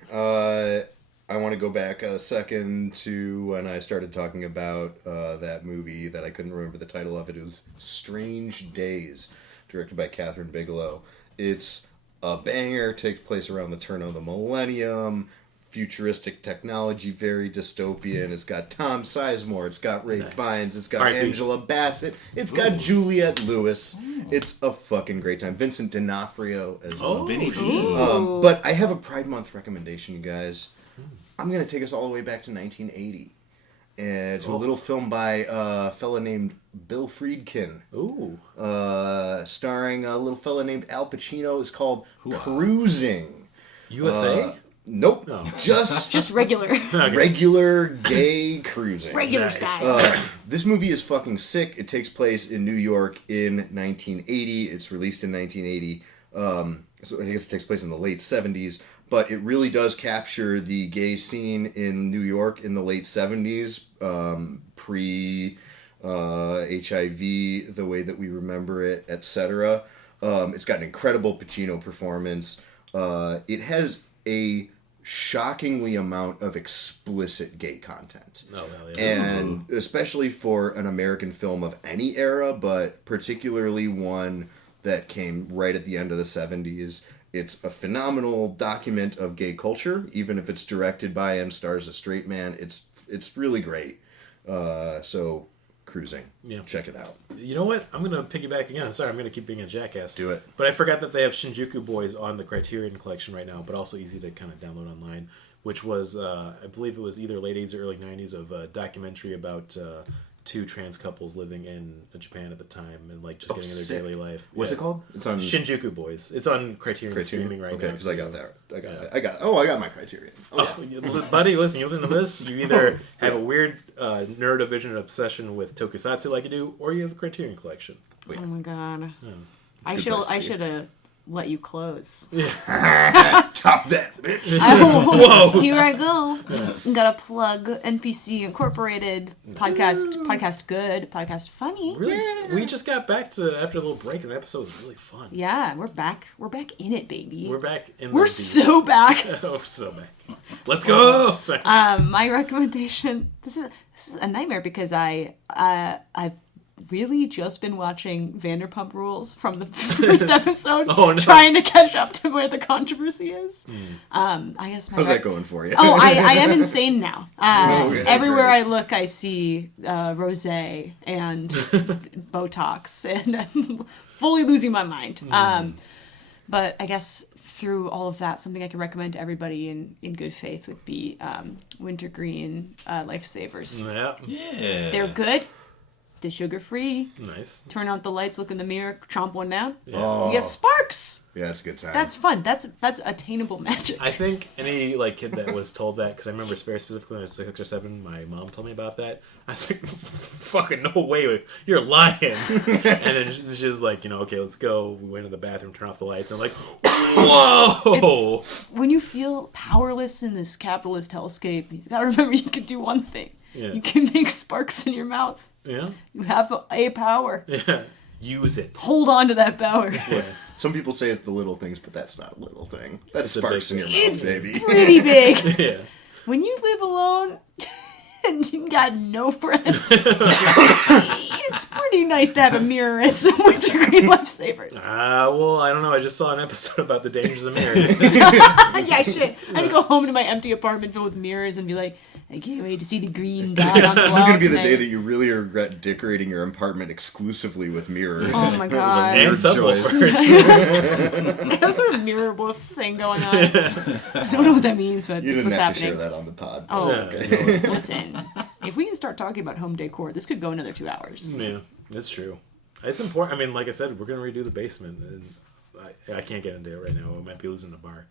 I want to go back a second to when I started talking about that movie that I couldn't remember the title of it. It was Strange Days, directed by Catherine Bigelow. It's a banger, takes place around the turn of the millennium, futuristic technology, very dystopian. It's got Tom Sizemore, it's got Ray Fiennes, it's got Angela Bassett, it's got Juliette Lewis. It's a fucking great time. Vincent D'Onofrio as well. Vinny But I have a Pride Month recommendation, you guys. I'm going to take us all the way back to 1980. It's a little film by a fella named Bill Friedkin. Ooh. Starring a little fella named Al Pacino. It's called Cruising. USA? Nope. No. Just regular. Regular gay cruising. Regular style. This movie is fucking sick. It takes place in New York in 1980. It's released in 1980. So I guess it takes place in the late 70s. But it really does capture the gay scene in New York in the late 70s, pre-HIV, the way that we remember it, etc. It's got an incredible Pacino performance. It has a shockingly amount of explicit gay content. Oh, hell yeah. And especially for an American film of any era, but particularly one that came right at the end of the 70s. It's a phenomenal document of gay culture, even if it's directed by and stars a straight man. It's really great. So, Cruising. Yeah. Check it out. You know what? I'm going to piggyback again. I'm sorry, I'm going to keep being a jackass. Do it. But I forgot that they have Shinjuku Boys on the Criterion Collection right now, but also easy to kind of download online, which was, I believe it was either late 80s or early 90s of a documentary about 2 trans couples living in Japan at the time and like just getting their daily life. What's it called? It's on Shinjuku Boys. It's on Criterion streaming right now. Okay, because I got that. I got my Criterion. Buddy, listen, you listen to this, you either have a weird neurodivergent obsession with Tokusatsu like you do, or you have a Criterion collection. Wait. Oh my god. I should have let you close. Top that, bitch. Whoa. Here I go. Gotta plug NPC Incorporated podcast good, podcast funny. Really? Yeah. We just got back to after a little break, and the episode was really fun. Yeah, we're back. We're back in it, baby. We're back in. We're so back. Oh, so back. Let's go. Sorry. My recommendation. This is a nightmare because I've really just been watching Vanderpump Rules from the first episode, trying to catch up to where the controversy is. I guess how's that going for you? I am insane now. Everywhere I look, I see rosé and Botox, and I'm fully losing my mind. But I guess through all of that, something I can recommend to everybody in good faith would be wintergreen lifesavers. Yeah. They're good. They're sugar-free. Nice. Turn out the lights, look in the mirror, chomp one down. Oh. You get sparks. Yeah, that's a good time. That's fun. That's attainable magic. I think any kid that was told that, because I remember very specifically when I was 6 or 7, my mom told me about that. I was like, fucking no way, you're lying. And then she was like, okay, let's go. We went to the bathroom, turn off the lights. I'm like, whoa! When you feel powerless in this capitalist hellscape, you gotta remember you can do one thing. Yeah. You can make sparks in your mouth. Yeah. You have a power. Yeah. Use it. Hold on to that power. Yeah. Some people say it's the little things, but that's not a little thing. That's It's a sparks big in your thing. mouth, baby. Pretty big. Yeah. When you live alone and you got no friends, it's pretty nice to have a mirror and some wintergreen lifesavers. Well, I don't know. I just saw an episode about the dangers of mirrors. Yeah, shit. I'd go home to my empty apartment filled with mirrors and be like, I can't wait to see the green dot on the This wall is going to be the tonight. day that you really regret decorating your apartment exclusively with mirrors. Oh my god. And Weird subwoofers. I have sort of mirror wolf thing going on. I don't know what that means, but You it's didn't what's have to happening. share that on the pod. Oh, Yeah. okay. Listen. If we can start talking about home decor, this could go another 2 hours. Yeah, it's true. It's important. I mean, like I said, we're going to redo the basement. And I can't get into it right now. I might be losing the bar.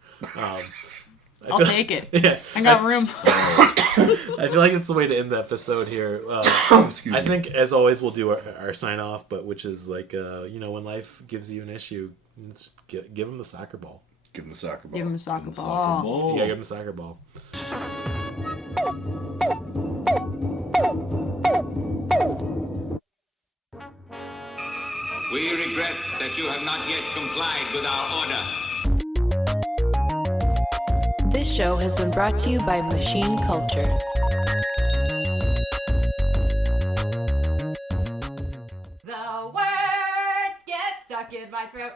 I'll take it. Yeah. I got room. I feel like it's the way to end the episode here. Excuse I me. think, as always, we'll do our sign off, but which is like, when life gives you an issue, just give them the soccer ball. Give him the soccer ball. Give him a soccer Soccer ball. ball. You gotta give them the soccer ball. We regret that you have not yet complied with our order. This show has been brought to you by Machine Culture. The words get stuck in my throat.